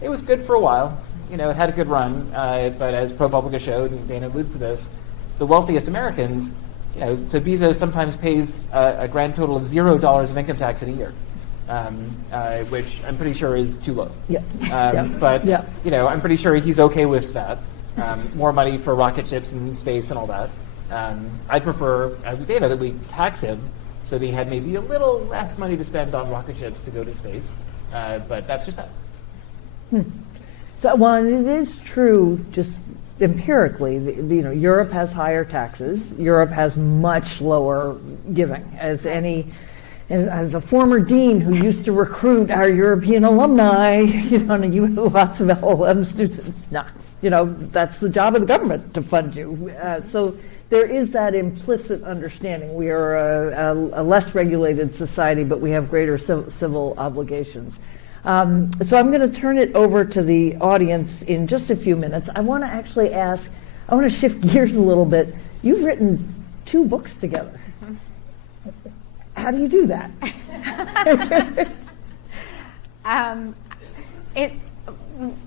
It was good for a while. It had a good run. But as ProPublica showed, and Dana alluded to this, the wealthiest Americans, so Bezos sometimes pays a grand total of $0 of income tax in a year. Which I'm pretty sure is too low. But I'm pretty sure he's okay with that. More money for rocket ships in space and all that. I'd prefer, as with Dana, that we tax him so that he had maybe a little less money to spend on rocket ships to go to space. But that's just us. So, well, it is true, just empirically, Europe has higher taxes. Europe has much lower giving. As a former dean who used to recruit our European alumni, and you have lots of LLM students. That's the job of the government to fund you. So there is that implicit understanding. We are a less regulated society, but we have greater civil obligations. So I'm going to turn it over to the audience in just a few minutes. I want to actually ask, I want to shift gears a little bit. You've written 2 books together. How do you do that?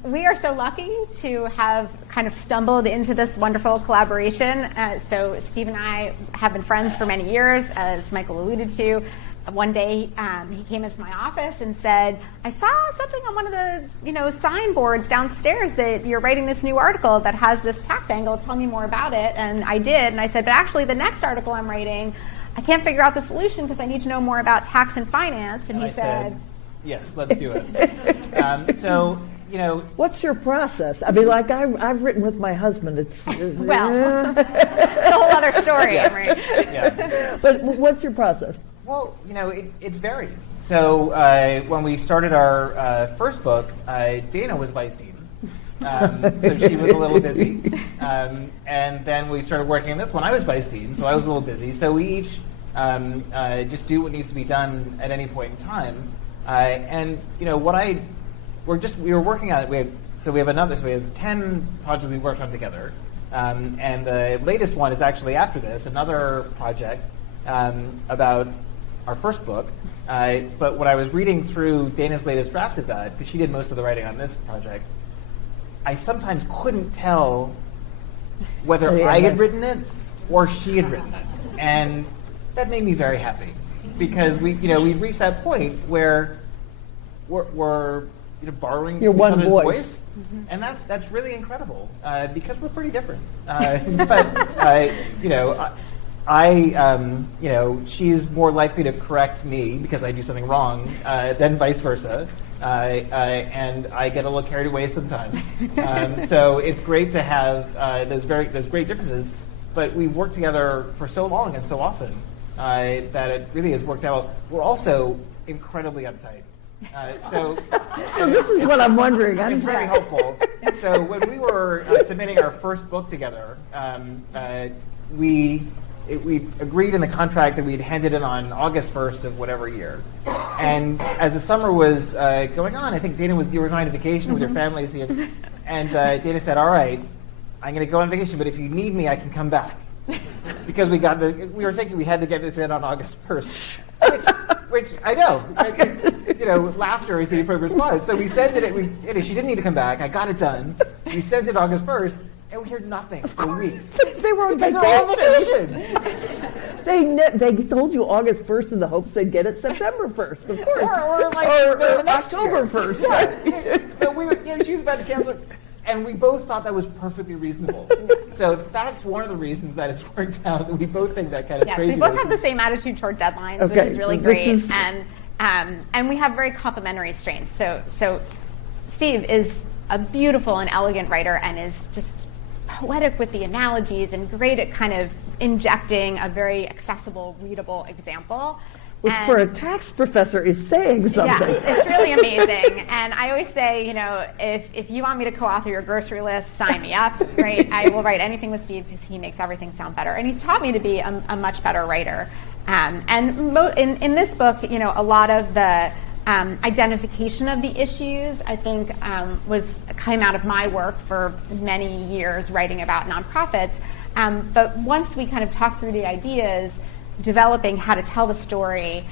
We are so lucky to have kind of stumbled into this wonderful collaboration. So Steve and I have been friends for many years, as Michael alluded to. one day he came into my office and said, I saw something on one of the signboards downstairs that you're writing this new article that has this tax angle. Tell me more about it. And I did. And I said, but actually the next article I'm writing, I can't figure out the solution because I need to know more about tax and finance. And he said, yes, let's do it. So, what's your process? I mean, like I've written with my husband. It's well, it's a whole other story, right? Yeah. But what's your process? Well, it's varied. So when we started our first book, Dana was vice dean. So she was a little busy. And then we started working on this one. I was vice dean, so I was a little busy. So we each just do what needs to be done at any point in time. And we were working on it. We have 10 projects we worked on together. And the latest one is actually after this, another project about our first book. But when I was reading through Dana's latest draft of that, because she did most of the writing on this project, I sometimes couldn't tell whether I had written it or she had written it. And that made me very happy, because we've reached that point where we're borrowing your each one other's voice. Mm-hmm. And that's really incredible, because we're pretty different. She's more likely to correct me because I do something wrong than vice versa. And I get a little carried away sometimes. So it's great to have those great differences, but we've worked together for so long and so often that it really has worked out. We're also incredibly uptight. So this is what I'm wondering. It's very helpful. So when we were submitting our first book together, we agreed in the contract that we'd hand it in on August 1st of whatever year. And as the summer was going on, I think you were going on vacation with your family. And Dana said, all right, I'm going to go on vacation, but if you need me, I can come back. Because we were thinking we had to get this in on August 1st. Which I know, laughter is the appropriate response. So we sent it. She didn't need to come back. I got it done. We sent it August 1st, and we heard nothing for weeks. They were on vacation. They told you August 1st in the hopes they'd get it September 1st, of course, or October 1st. Yeah. But she was about to cancel. And we both thought that was perfectly reasonable. So that's one of the reasons that it's worked out, that we both think that kind of crazy. Yes, we both have the same attitude toward deadlines, which is really great. And we have very complementary strengths. So Steve is a beautiful and elegant writer and is just poetic with the analogies and great at kind of injecting a very accessible, readable example. Which for a tax professor is saying something. Yes, it's really amazing. And I always say, if you want me to co-author your grocery list, sign me up, right? I will write anything with Steve because he makes everything sound better. And he's taught me to be a much better writer. And in this book, a lot of the identification of the issues, I think, came out of my work for many years writing about nonprofits. But once we kind of talked through the ideas, developing how to tell the story,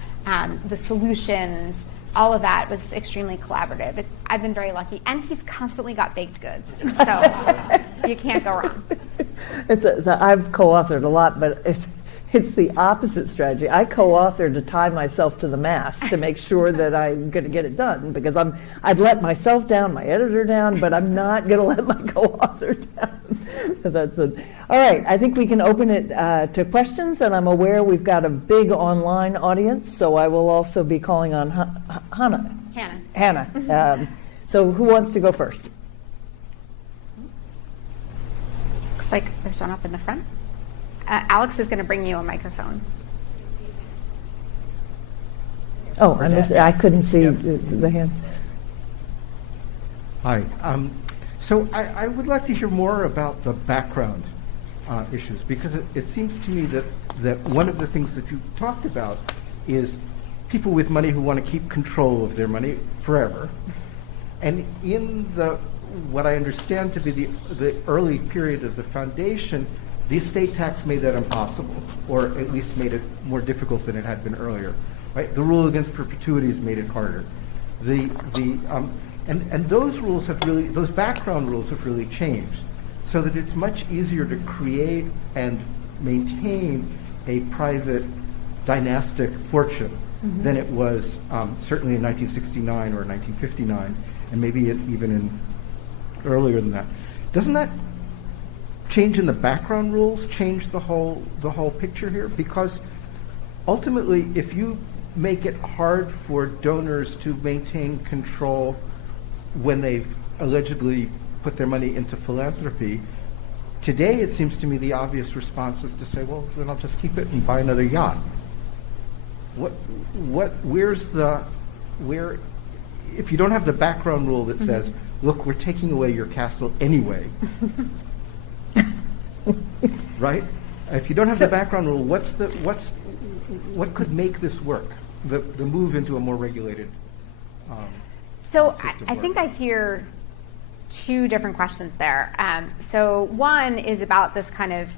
the solutions, all of that was extremely collaborative. I've been very lucky. And he's constantly got baked goods. So you can't go wrong. I've co-authored a lot, but it's the opposite strategy. I co-author to tie myself to the mast to make sure that I'm going to get it done, because I'd let myself down, my editor down, but I'm not going to let my co-author down. That's it. All right, I think we can open it to questions, and I'm aware we've got a big online audience, so I will also be calling on Hannah. So who wants to go first? Looks like there's one up in the front. Alex is going to bring you a microphone. Oh, I couldn't see the hand. Hi. So I would like to hear more about the background issues, because it seems to me that one of the things that you talked about is people with money who want to keep control of their money forever. And in what I understand to be the early period of the foundation, the estate tax made that impossible, or at least made it more difficult than it had been earlier. Right? The rule against perpetuities made it harder. And those rules those background rules have really changed, so that it's much easier to create and maintain a private dynastic fortune than it was certainly in 1969 or 1959, and maybe even in earlier than that. Doesn't that change in the background rules change the whole picture here? Because ultimately, if you make it hard for donors to maintain control when they've allegedly put their money into philanthropy, today it seems to me the obvious response is to say, well, then I'll just keep it and buy another yacht. If you don't have the background rule that says, look, we're taking away your castle anyway, right? If you don't have the background rule, what could make this work? The move into a more regulated So system I think I hear two different questions there. So one is about this kind of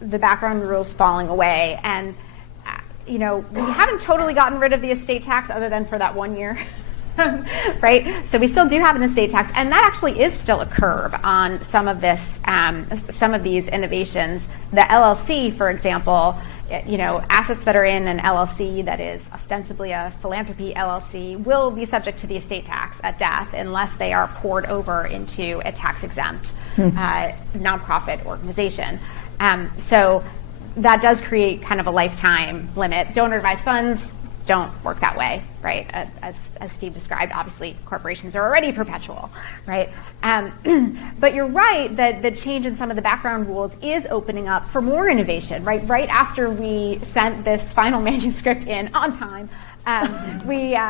the background rules falling away, and we haven't totally gotten rid of the estate tax other than for that 1 year. Right? So we still do have an estate tax, and that actually is still a curb on some of this, some of these innovations. The LLC, for example, assets that are in an LLC that is ostensibly a philanthropy LLC will be subject to the estate tax at death unless they are poured over into a tax-exempt nonprofit organization. So that does create kind of a lifetime limit. Donor-advised funds don't work that way, right? As Steve described, obviously corporations are already perpetual, right? But you're right that the change in some of the background rules is opening up for more innovation, right? Right after we sent this final manuscript in on time, the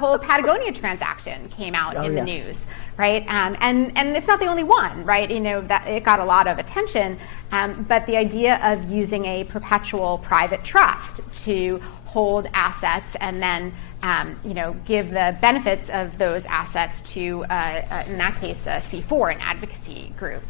whole Patagonia transaction came out in the news, right? And it's not the only one, right? That it got a lot of attention, but the idea of using a perpetual private trust to hold assets and then give the benefits of those assets to, in that case, a C4, an advocacy group,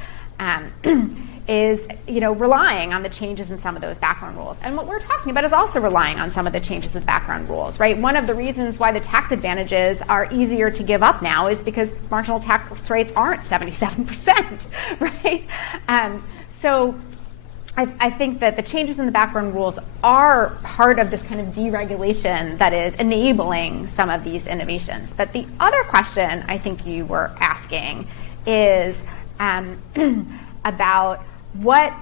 is relying on the changes in some of those background rules. And what we're talking about is also relying on some of the changes in background rules, right? One of the reasons why the tax advantages are easier to give up now is because marginal tax rates aren't 77%, right? So I think that the changes in the background rules are part of this kind of deregulation that is enabling some of these innovations. But the other question I think you were asking is about what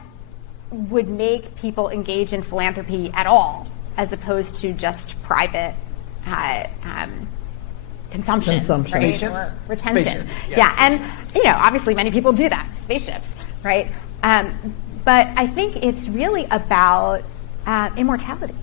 would make people engage in philanthropy at all, as opposed to just private consumption. Right? Spaceships? Or retention. Spaceships, Yeah, and obviously many people do that, spaceships, right? But I think it's really about immortality,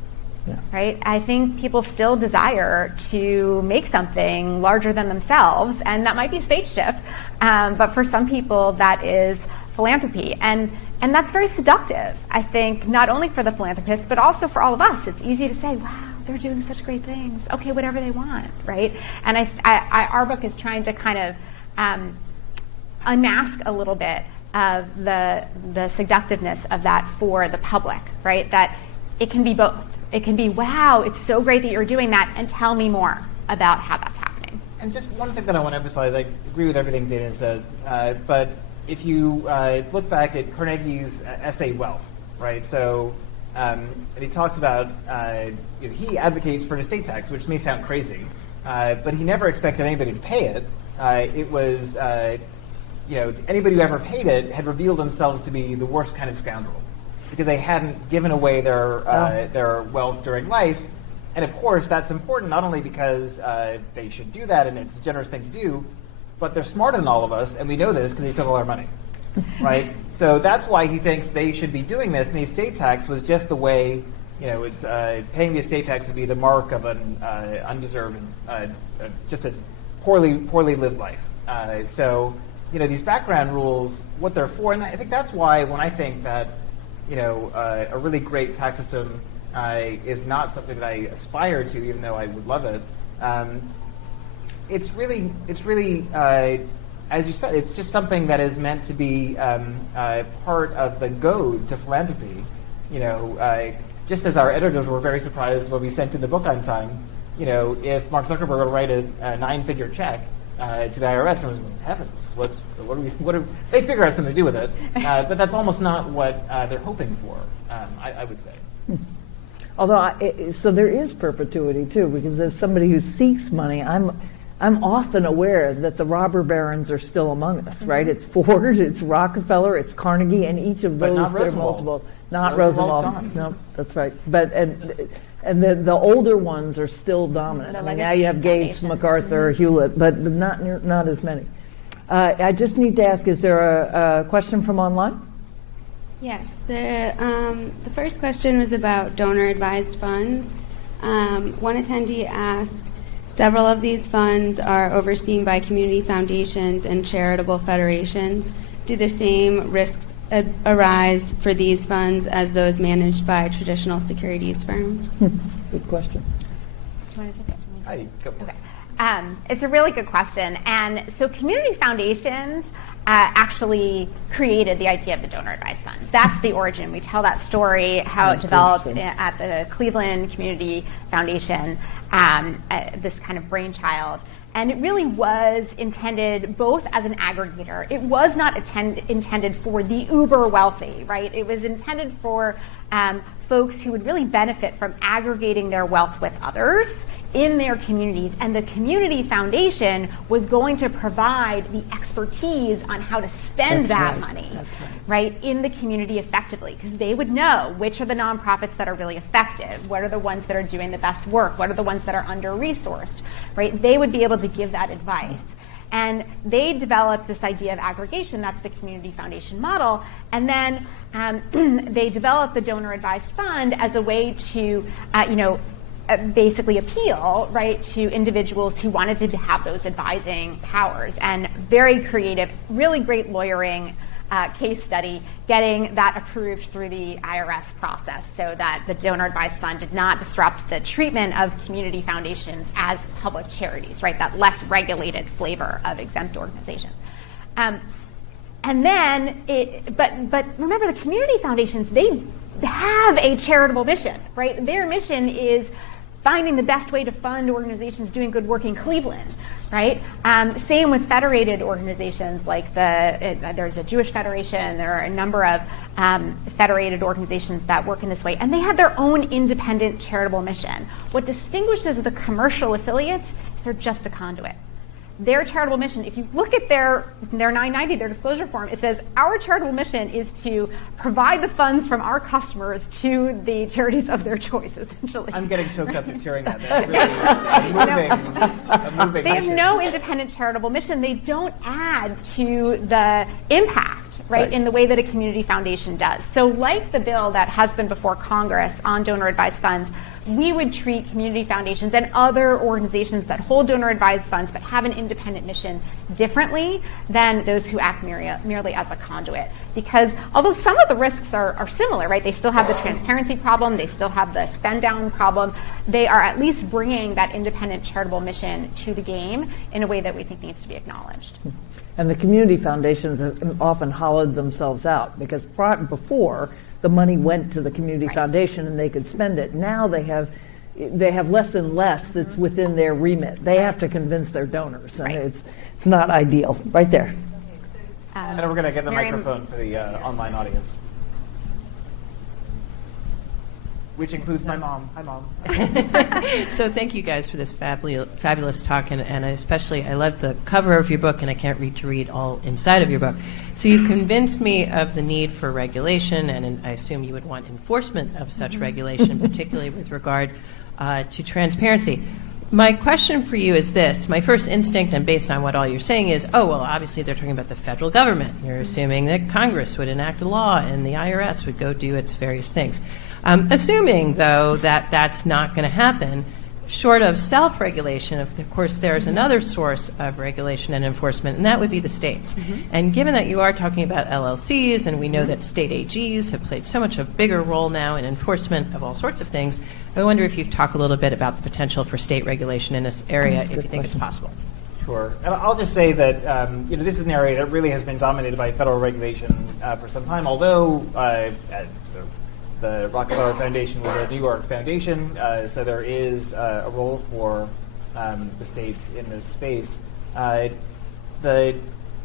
right? I think people still desire to make something larger than themselves, and that might be a spaceship, but for some people that is philanthropy. And that's very seductive, I think, not only for the philanthropist, but also for all of us. It's easy to say, wow, they're doing such great things. Okay, whatever they want, right? And our book is trying to kind of unmask a little bit of the seductiveness of that for the public, right? That it can be both. It can be, wow, it's so great that you're doing that, and tell me more about how that's happening. And just one thing that I want to emphasize, I agree with everything Dana said, but if you look back at Carnegie's essay Wealth, right? So and he talks about, he advocates for an estate tax, which may sound crazy, but he never expected anybody to pay it. It was, anybody who ever paid it had revealed themselves to be the worst kind of scoundrel because they hadn't given away their wealth during life. And of course, that's important not only because they should do that and it's a generous thing to do, but they're smarter than all of us, and we know this because they took all our money, right? So that's why he thinks they should be doing this. And the estate tax was just the way, it's paying the estate tax would be the mark of an undeserved, just a poorly lived life. So these background rules, what they're for, and I think that's why when I think that, a really great tax system is not something that I aspire to, even though I would love it. It's really, as you said, it's just something that is meant to be part of the goad to philanthropy. Just as our editors were very surprised when we sent in the book on time, if Mark Zuckerberg were to write a 9-figure check to the IRS, and was, heavens, they figure out something to do with it. But that's almost not what they're hoping for, I would say. Although, so there is perpetuity too, because as somebody who seeks money, I'm often aware that the robber barons are still among us, right? It's Ford, it's Rockefeller, it's Carnegie, and each of But those not there are Roosevelt. multiple. Not Roosevelt's Roosevelt. gone. No, that's right. But and the older ones are still dominant. The I mean, now legacy you have Gates, foundations. MacArthur, Hewlett, but not as many. I just need to ask: is there a question from online? Yes, the first question was about donor-advised funds. One attendee asked, several of these funds are overseen by community foundations and charitable federations. Do the same risks arise for these funds as those managed by traditional securities firms? Good question. Do you want to take it? Hi, go for it. Okay. It's a really good question. And so community foundations actually created the idea of the donor advised fund. That's the origin. We tell that story, how That's it developed interesting. at the Cleveland Community Foundation, this kind of brainchild. And it really was intended both as an aggregator. It was not intended for the uber wealthy, right? It was intended for folks who would really benefit from aggregating their wealth with others in their communities. And the community foundation was going to provide the expertise on how to spend That's that right. money, That's right, in the community effectively, because they would know which are the nonprofits that are really effective, what are the ones that are doing the best work, what are the ones that are under-resourced, right? They would be able to give that advice. And they developed this idea of aggregation, that's the community foundation model, and then they developed the donor advised fund as a way to, basically appeal, right, to individuals who wanted to have those advising powers. And very creative, really great lawyering case study, getting that approved through the IRS process so that the donor advised fund did not disrupt the treatment of community foundations as public charities, right, that less regulated flavor of exempt organizations. And then, but remember, the community foundations, they have a charitable mission, right? Their mission is finding the best way to fund organizations doing good work in Cleveland, right? Same with federated organizations, like there's a Jewish Federation, there are a number of federated organizations that work in this way, and they have their own independent charitable mission. What distinguishes the commercial affiliates is they're just a conduit. Their charitable mission, if you look at their 990, their disclosure form, it says, our charitable mission is to provide the funds from our customers to the charities of their choice, essentially. I'm getting choked up just hearing that. That's really a moving They have mission. no independent charitable mission. They don't add to the impact, right, in the way that a community foundation does. So like the bill that has been before Congress on donor advised funds, we would treat community foundations and other organizations that hold donor advised funds but have an independent mission differently than those who act merely as a conduit. Because although some of the risks are similar, right, they still have the transparency problem, they still have the spend down problem, they are at least bringing that independent charitable mission to the game in a way that we think needs to be acknowledged. And the community foundations have often hollowed themselves out because before the money went to the community foundation and they could spend it. Now they have less and less that's within their remit. They have to convince their donors, and it's not ideal. Right there. And we're going to get the Miriam- microphone for the online audience, which includes my mom. Hi, Mom. So thank you guys for this fabulous talk, and I love the cover of your book, and I can't read all inside of your book. So you convinced me of the need for regulation, and I assume you would want enforcement of such regulation, particularly with regard to transparency. My question for you is this. My first instinct, and based on what all you're saying, is, oh, well, obviously they're talking about the federal government. You're assuming that Congress would enact a law and the IRS would go do its various things. Assuming, though, that that's not going to happen, short of self-regulation, of course, there's another source of regulation and enforcement, and that would be the states. And given that you are talking about LLCs, and we know that state AGs have played so much a bigger role now in enforcement of all sorts of things, I wonder if you could talk a little bit about the potential for state regulation in this area, if you think it's possible. Sure. And I'll just say that this is an area that really has been dominated by federal regulation for some time, although the Rockefeller Foundation was a New York foundation, so there is a role for the states in this space. The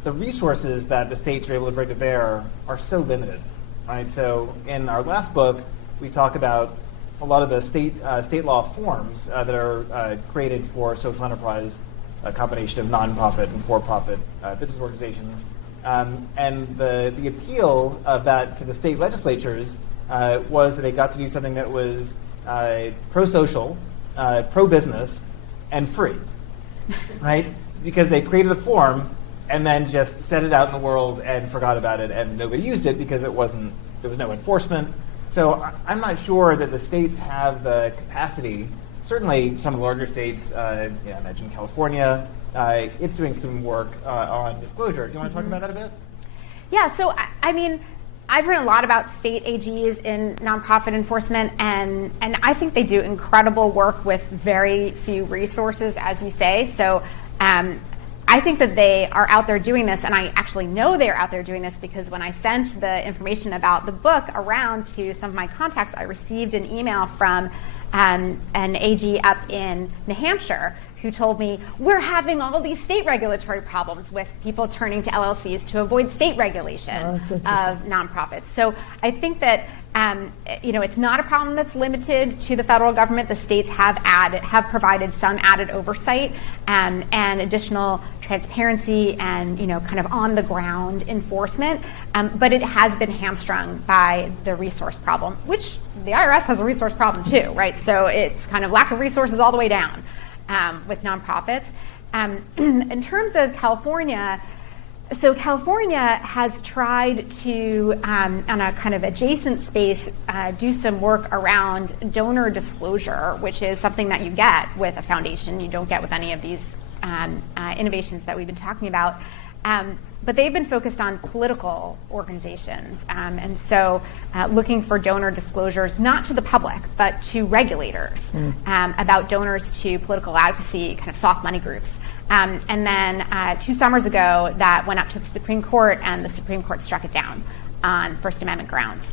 resources that the states are able to bring to bear are so limited, right? So in our last book, we talk about a lot of the state law forms that are created for social enterprise, a combination of nonprofit and for-profit business organizations. And the appeal of that to the state legislatures was that they got to do something that was pro-social, pro-business, and free, right? Because they created the form and then just set it out in the world and forgot about it, and nobody used it because there was no enforcement. So I'm not sure that the states have the capacity. Certainly, some of the larger states, I imagine California, it's doing some work on disclosure. Do you want to talk about that a bit? Yeah, so I mean, I've written a lot about state AGs in nonprofit enforcement, and I think they do incredible work with very few resources, as you say. So I think that they are out there doing this, and I actually know they're out there doing this because when I sent the information about the book around to some of my contacts, I received an email from an AG up in New Hampshire who told me, we're having all these state regulatory problems with people turning to LLCs to avoid state regulation of nonprofits. So I think that it's not a problem that's limited to the federal government. The states have provided some added oversight and additional transparency and kind of on the ground enforcement, but it has been hamstrung by the resource problem, which the IRS has a resource problem too, right? So it's kind of lack of resources all the way down with nonprofits. In terms of California, so California has tried to, on a kind of adjacent space, do some work around donor disclosure, which is something that you get with a foundation. You don't get with any of these innovations that we've been talking about. But they've been focused on political organizations. And so looking for donor disclosures, not to the public, but to regulators about donors to political advocacy, kind of soft money groups. And then 2 summers ago, that went up to the Supreme Court, and the Supreme Court struck it down on First Amendment grounds.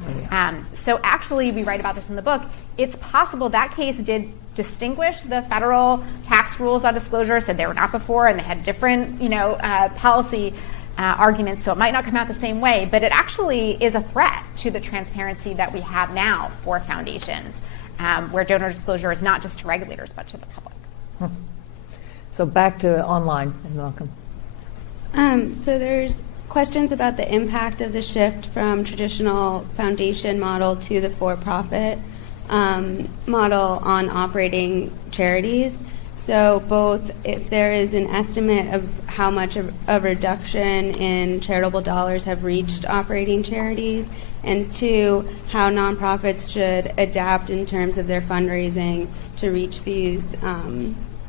So actually, we write about this in the book. It's possible that case did distinguish the federal tax rules on disclosure, said they were not before, and they had different, policy arguments, so it might not come out the same way, but it actually is a threat to the transparency that we have now for foundations, where donor disclosure is not just to regulators, but to the public. So back to online, and welcome. So there's questions about the impact of the shift from traditional foundation model to the for-profit model on operating charities. So both if there is an estimate of how much of a reduction in charitable dollars have reached operating charities, and 2, how nonprofits should adapt in terms of their fundraising to reach these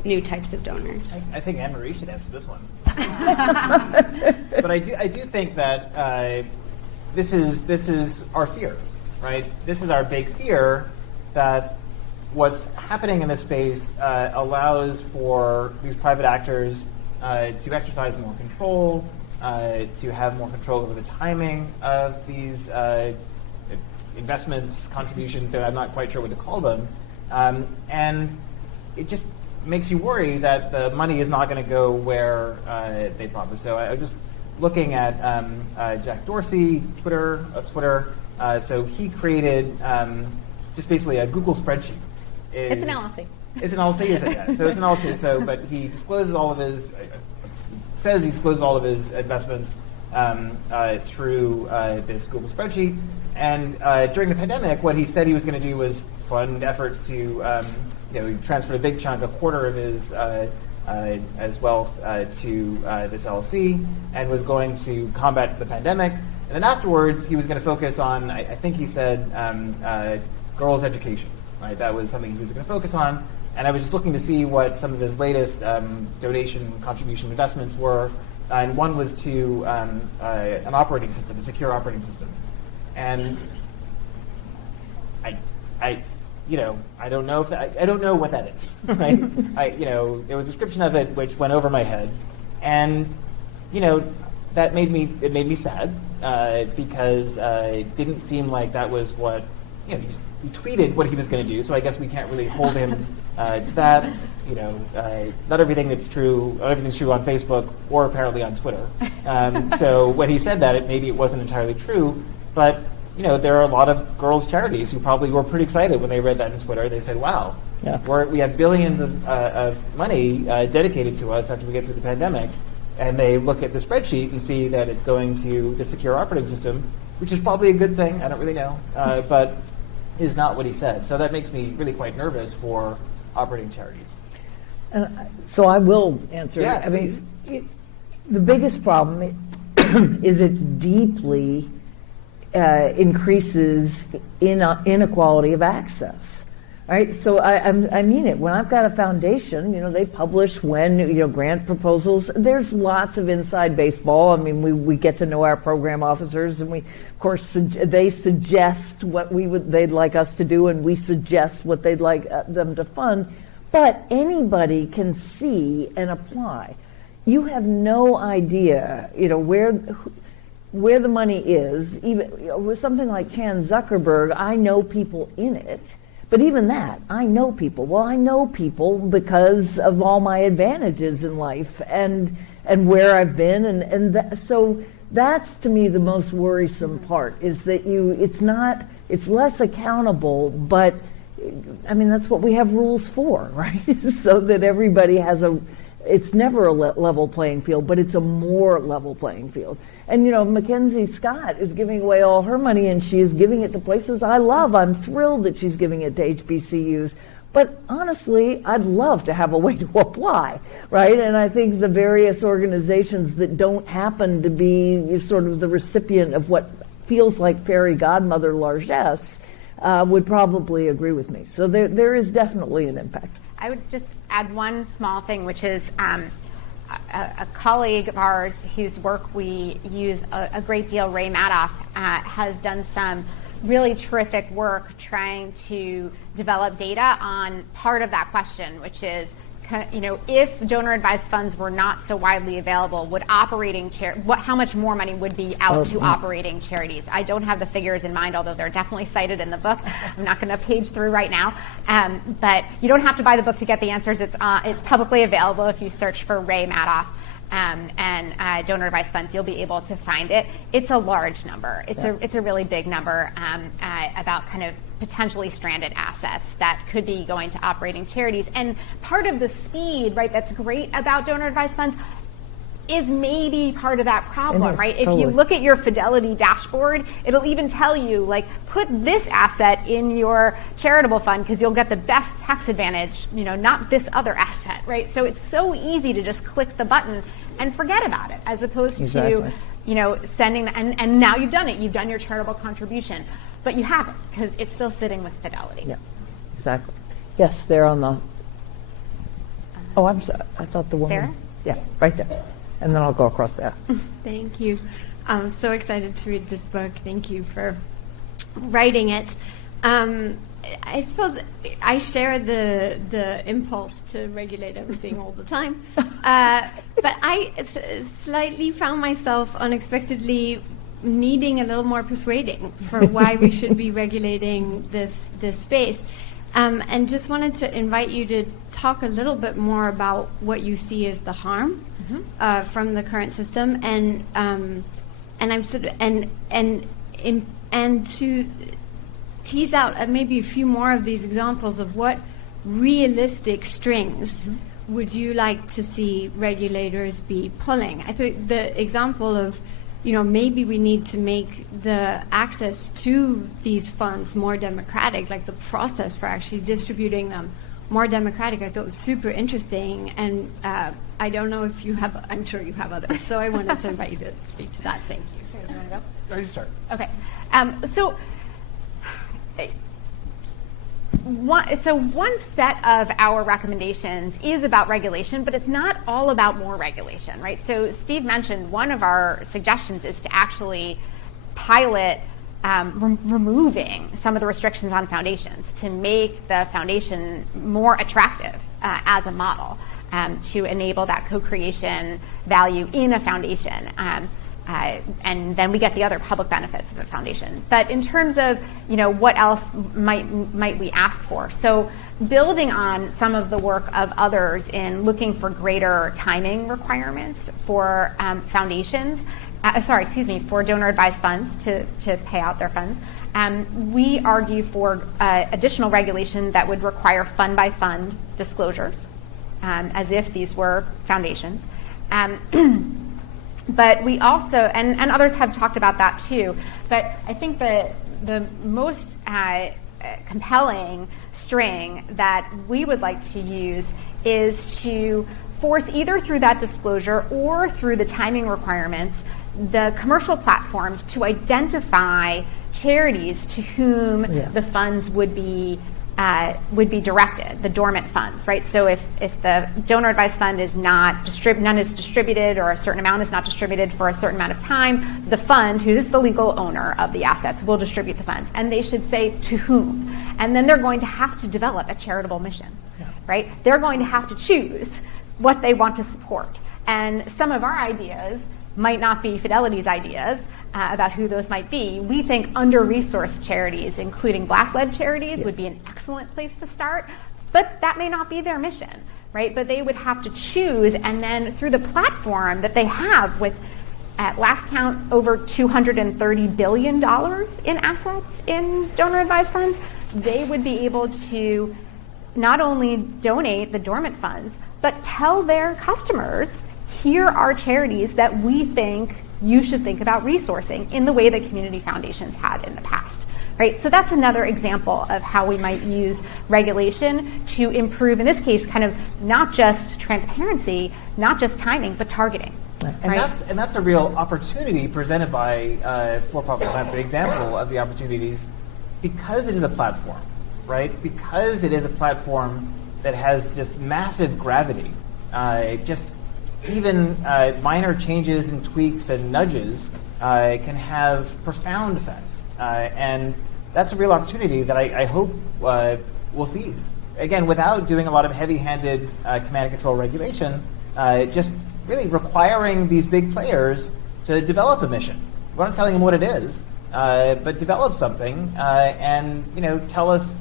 new types of donors. I think Anne-Marie should answer this one. But I do think that this is our fear, right? This is our big fear, that what's happening in this space allows for these private actors to exercise more control, to have more control over the timing of these investments, contributions that I'm not quite sure what to call them. And it just makes you worry that the money is not going to go where they promised. So I was just looking at Jack Dorsey, Twitter. So he created just basically a Google spreadsheet. It's an LLC. It's an LLC, is it? Yeah. So it's an LLC. So, but he discloses all of his, says he discloses all of his investments through this Google spreadsheet. And during the pandemic, what he said he was going to do was fund efforts to, he transferred a big chunk, a quarter of his as wealth to this LLC, and was going to combat the pandemic. And then afterwards, he was going to focus on, I think he said, girls' education. Right, that was something he was going to focus on, and I was just looking to see what some of his latest donation, contribution, investments were, and one was to an operating system, a secure operating system, and I don't know if I don't know what that is, right? There was a description of it which went over my head, and that made me sad because it didn't seem like that was what he tweeted what he was going to do, so I guess we can't really hold him to that. Not everything's true on Facebook or apparently on Twitter. So when he said that, maybe it wasn't entirely true. But there are a lot of girls' charities who probably were pretty excited when they read that in Twitter. They said, wow, Yeah. we have billions of money dedicated to us after we get through the pandemic. And they look at the spreadsheet and see that it's going to the secure operating system, which is probably a good thing. I don't really know. But is not what he said. So that makes me really quite nervous for operating charities. So I will answer. Yeah, I please. mean, the biggest problem is it deeply increases inequality of access. Right, so I mean it. When I've got a foundation, they publish when grant proposals. There's lots of inside baseball. I mean, we get to know our program officers, and we, of course, they suggest what they'd like us to do, and we suggest what they'd like them to fund. But anybody can see and apply. You have no idea, where the money is. Even with something like Chan Zuckerberg, I know people in it. But even that, I know people. Well, I know people because of all my advantages in life and where I've been, so that's to me the most worrisome part is that it's less accountable, but I mean that's what we have rules for, right? So that everybody has it's never a level playing field, but it's a more level playing field. And, Mackenzie Scott is giving away all her money, and she is giving it to places I love. I'm thrilled that she's giving it to HBCUs. But honestly, I'd love to have a way to apply, right? And I think the various organizations that don't happen to be sort of the recipient of what feels like fairy godmother largesse would probably agree with me. So there is definitely an impact. I would just add one small thing, which is a colleague of ours whose work we use a great deal, Ray Madoff, has done some really terrific work trying to develop data on part of that question, which is, if donor-advised funds were not so widely available, would how much more money would be out to operating charities? I don't have the figures in mind, although they're definitely cited in the book. I'm not going to page through right now. But you don't have to buy the book to get the answers. It's publicly available if you search for Ray Madoff and donor-advised funds. You'll be able to find it. It's a large number. It's a really big number about kind of potentially stranded assets that could be going to operating charities. And part of the speed, right, that's great about donor-advised funds is maybe part of that problem, right? Totally. If you look at your Fidelity dashboard, it'll even tell you, put this asset in your charitable fund because you'll get the best tax advantage, not this other asset, right? So it's so easy to just click the button and forget about it, as opposed to, sending, and now you've done it. You've done your charitable contribution. But you haven't, because it's still sitting with Fidelity. Yeah, exactly. Yes, they're on the... Oh, I'm sorry. I thought the woman... Sarah? Yeah, right there. And then I'll go across there. Thank you. I'm so excited to read this book. Thank you for writing it. I suppose I share the impulse to regulate everything all the time. But I slightly found myself unexpectedly needing a little more persuading for why we should be regulating this space. And just wanted to invite you to talk a little bit more about what you see as the harm from the current system, and I'm sort of and to tease out maybe a few more of these examples of what realistic strings would you like to see regulators be pulling. I think the example of maybe we need to make the access to these funds more democratic, like the process for actually distributing them more democratic. I thought was super interesting, and I don't know if you have, I'm sure you have others, so I wanted to invite you to speak to that. Thank you. Okay, you want to go? No, you start. Okay. One set of our recommendations is about regulation, but it's not all about more regulation, right? So Steve mentioned one of our suggestions is to actually pilot removing some of the restrictions on foundations to make the foundation more attractive as a model to enable that co-creation value in a foundation. And then we get the other public benefits of a foundation. But in terms of, what else might we ask for? So building on some of the work of others in looking for greater timing requirements for foundations, for donor advised funds to pay out their funds. We argue for additional regulation that would require fund by fund disclosures, as if these were foundations. But we also, and others have talked about that too, but I think the most compelling string that we would like to use is to force, either through that disclosure or through the timing requirements, the commercial platforms to identify charities to whom the funds would be directed, the dormant funds, right? So if the donor advised fund is none is distributed, or a certain amount is not distributed for a certain amount of time, the fund, who is the legal owner of the assets, will distribute the funds. And they should say to whom. And then they're going to have to develop a charitable mission, right? They're going to have to choose what they want to support. And some of our ideas might not be Fidelity's ideas about who those might be. We think under-resourced charities, including Black-led charities, would be an excellent place to start, but that may not be their mission, right? But they would have to choose, and then through the platform that they have with, at last count, over $230 billion in assets in donor-advised funds, they would be able to not only donate the dormant funds, but tell their customers, here are charities that we think you should think about resourcing in the way that community foundations had in the past, right? So that's another example of how we might use regulation to improve, in this case, kind of not just transparency, not just timing, but targeting. And that's a real opportunity presented by for-profit philanthropy, example of the opportunities, because it is a platform, right? Because it is a platform that has just massive gravity, just even minor changes and tweaks and nudges can have profound effects. And that's a real opportunity that I hope we'll seize. Again, without doing a lot of heavy-handed command and control regulation, just really requiring these big players to develop a mission. We're not telling them what it is, but develop something and tell us,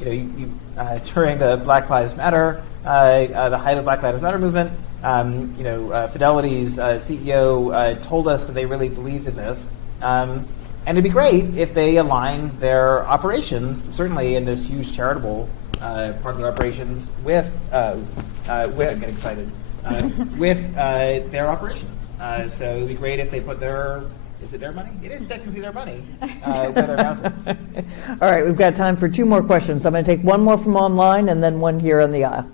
during the Black Lives Matter, the height of the Black Lives Matter movement, Fidelity's CEO told us that they really believed in this. And it'd be great if they aligned their operations, certainly in this huge charitable part of their operations, with I'm getting excited, with their operations. So it'd be great if they put is it their money? It is technically their money, where their mouth is. All right, we've got time for two more questions. I'm going to take one more from online and then one here on the aisle.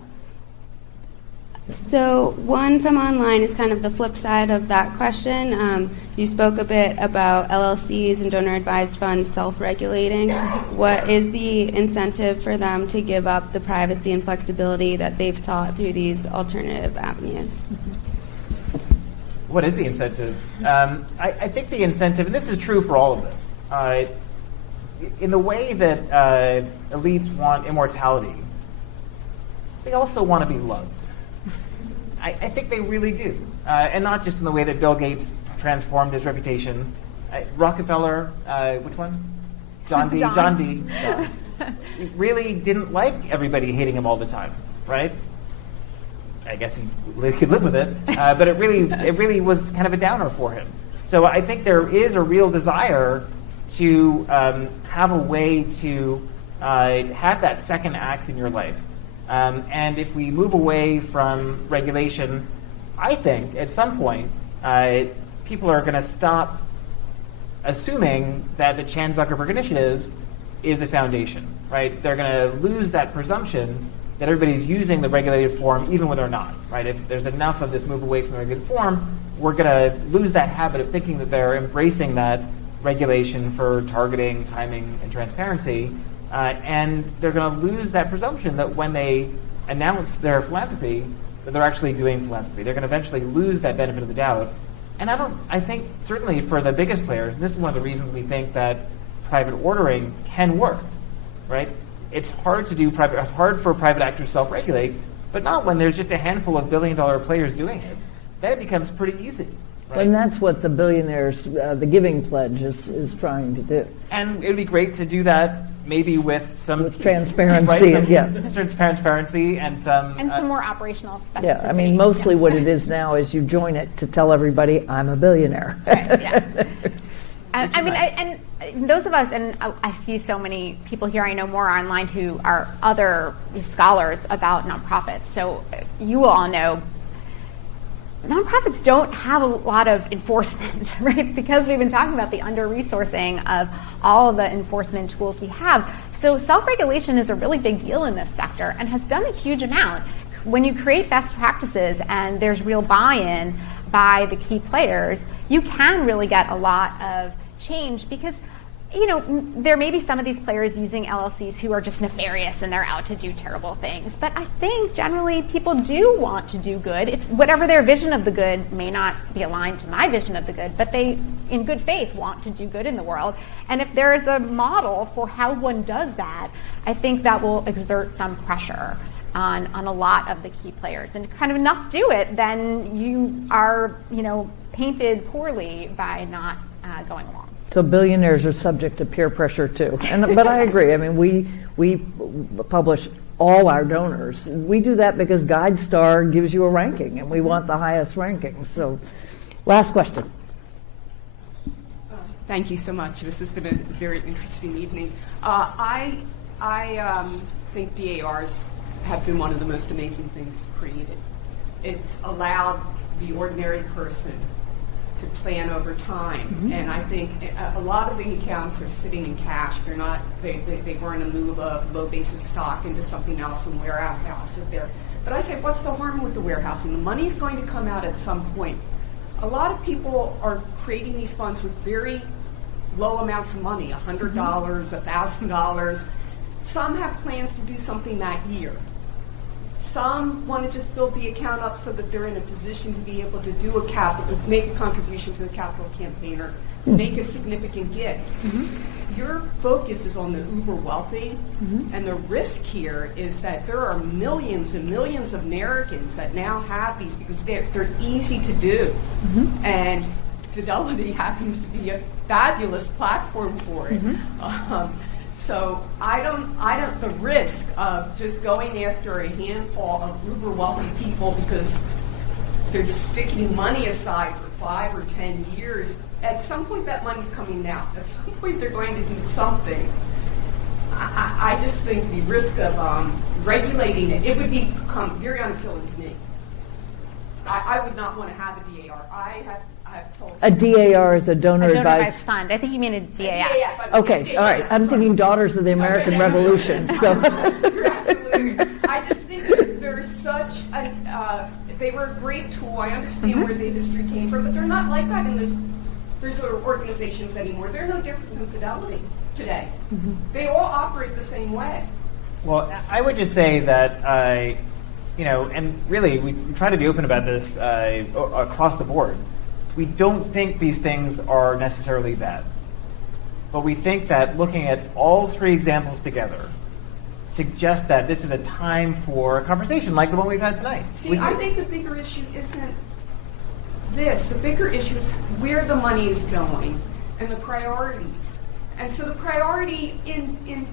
So one from online is kind of the flip side of that question. You spoke a bit about LLCs and donor-advised funds self-regulating. What is the incentive for them to give up the privacy and flexibility that they've sought through these alternative avenues? What is the incentive? I think the incentive, and this is true for all of this, in the way that elites want immortality, they also want to be loved. I think they really do. And not just in the way that Bill Gates transformed his reputation. Rockefeller, which one? John D. John. He really didn't like everybody hating him all the time, right? I guess he could live with it, but it really was kind of a downer for him. So I think there is a real desire to have a way to have that second act in your life. And if we move away from regulation, I think at some point people are going to stop assuming that the Chan Zuckerberg Initiative is a foundation, right? They're going to lose that presumption that everybody's using the regulated form even when they're not, right? If there's enough of this move away from the regulated form, we're going to lose that habit of thinking that they're embracing that regulation for targeting, timing, and transparency. And they're going to lose that presumption that when they announce their philanthropy, that they're actually doing philanthropy. They're going to eventually lose that benefit of the doubt. And I think certainly for the biggest players, and this is one of the reasons we think that private ordering can work, right? It's hard for private actors to self-regulate, but not when there's just a handful of billion-dollar players doing it. Then it becomes pretty easy. Right? And that's what the billionaires, the Giving Pledge is trying to do. And it would be great to do that, maybe with some With transparency, some transparency and some more operational specificity. Yeah, I mean, mostly what it is now is you join it to tell everybody, I'm a billionaire. Right, yeah. I mean, and those of us, and I see so many people here I know more online who are other scholars about nonprofits. So you will all know nonprofits don't have a lot of enforcement, right? Because we've been talking about the under-resourcing of all of the enforcement tools we have. So self-regulation is a really big deal in this sector and has done a huge amount. When you create best practices and there's real buy-in by the key players, you can really get a lot of change because, you know, there may be some of these players using LLCs who are just nefarious and they're out to do terrible things. But I think generally people do want to do good. It's whatever their vision of the good may not be aligned to my vision of the good, but they, in good faith, want to do good in the world. And if there is a model for how one does that, I think that will exert some pressure on a lot of the key players. And kind of enough do it, then you are, you know, painted poorly by not going along. So billionaires are subject to peer pressure too. But I agree. I mean, we publish all our donors. We do that because GuideStar gives you a ranking, and we want the highest ranking. So, last question. Thank you so much. This has been a very interesting evening. I think DARs have been one of the most amazing things created. It's allowed the ordinary person to plan over time. Mm-hmm. And I think a lot of the accounts are sitting in cash. They're not, they weren't a move of low basis stock into something else and warehouse it there. But I say, what's the harm with the warehousing? The money's going to come out at some point. A lot of people are creating these funds with very low amounts of money, $100, $1,000. Some have plans to do something that year. Some want to just build the account up so that they're in a position to be able to do make a contribution to the capital campaign or make a significant gift. Mm-hmm. Your focus is on the uber wealthy, and the risk here is that there are millions and millions of Americans that now have these because they're easy to do. Mm-hmm. And Fidelity happens to be a fabulous platform for it. Mm-hmm. So the risk of just going after a handful of uber wealthy people because they're sticking money aside for 5 or 10 years, at some point that money's coming out. At some point they're going to do something. I just think the risk of regulating it would become very unappealing to me. I would not want to have a DAR. I have told a DAR is a donor advised fund. I think you mean a DAF. Okay, all right. I'm thinking Daughters of the American Revolution. So you're absolutely. I just think that there's such they were a great tool. I understand where the history came from, but they're not like that in these organizations anymore. They're no different than Fidelity today. Mm-hmm. They all operate the same way. Well, I would just say that and really we try to be open about this across the board. We don't think these things are necessarily bad. But we think that looking at all 3 examples together suggests that this is a time for a conversation like the one we've had tonight. See, I think the bigger issue isn't this. The bigger issue is where the money is going and the priorities. And so the priority in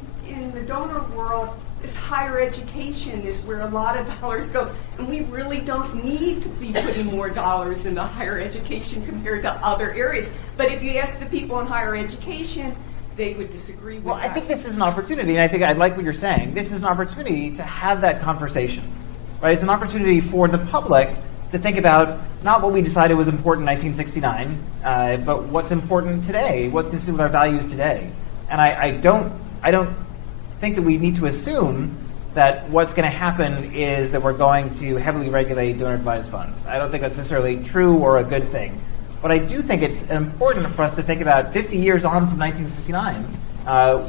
the donor world is higher education is where a lot of dollars go. And we really don't need to be putting more dollars into higher education compared to other areas. But if you ask the people in higher education, they would disagree with that. Well, I think this is an opportunity, and I think I like what you're saying. This is an opportunity to have that conversation, right? It's an opportunity for the public to think about not what we decided was important in 1969, but what's important today, what's consistent with our values today. And I don't think that we need to assume that what's going to happen is that we're going to heavily regulate donor-advised funds. I don't think that's necessarily true or a good thing. But I do think it's important for us to think about 50 years on from 1969,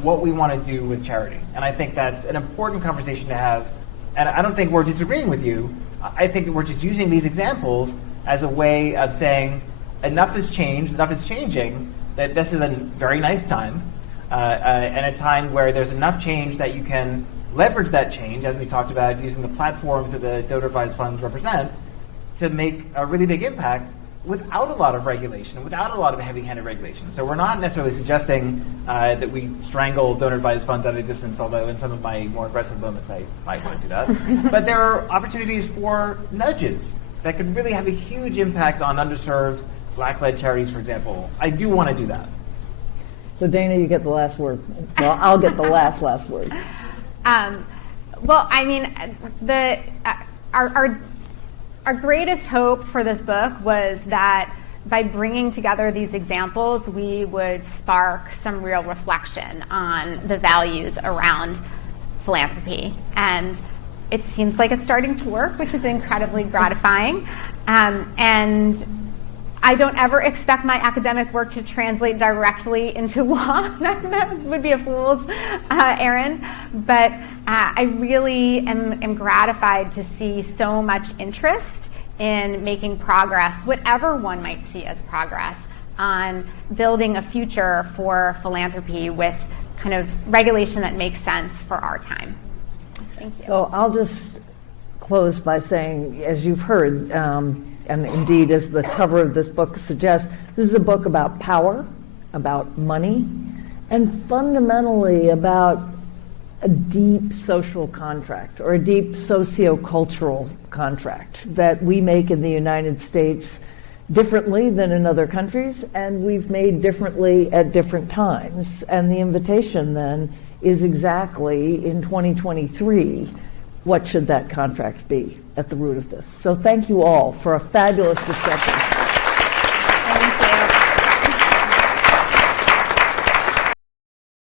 what we want to do with charity. And I think that's an important conversation to have. And I don't think we're disagreeing with you. I think that we're just using these examples as a way of saying enough has changed, enough is changing, that this is a very nice time, and a time where there's enough change that you can leverage that change, as we talked about, using the platforms that the donor-advised funds represent, to make a really big impact. without a lot of regulation, without a lot of heavy-handed regulation. So we're not necessarily suggesting that we strangle donor-advised funds at a distance, although in some of my more aggressive moments I might want to do that. But there are opportunities for nudges that could really have a huge impact on underserved Black-led charities, for example. I do want to do that. So Dana, you get the last word. Well, I'll get the last word. Well, I mean, our greatest hope for this book was that by bringing together these examples, we would spark some real reflection on the values around philanthropy. And it seems like it's starting to work, which is incredibly gratifying. And I don't ever expect my academic work to translate directly into law. That would be a fool's errand. But I really am gratified to see so much interest in making progress, whatever one might see as progress, on building a future for philanthropy with kind of regulation that makes sense for our time. Thank you. So I'll just close by saying, as you've heard, and indeed as the cover of this book suggests, this is a book about power, about money, and fundamentally about a deep social contract or a deep socio-cultural contract that we make in the United States differently than in other countries, and we've made differently at different times. And the invitation then is exactly in 2023, what should that contract be at the root of this? So thank you all for a fabulous discussion.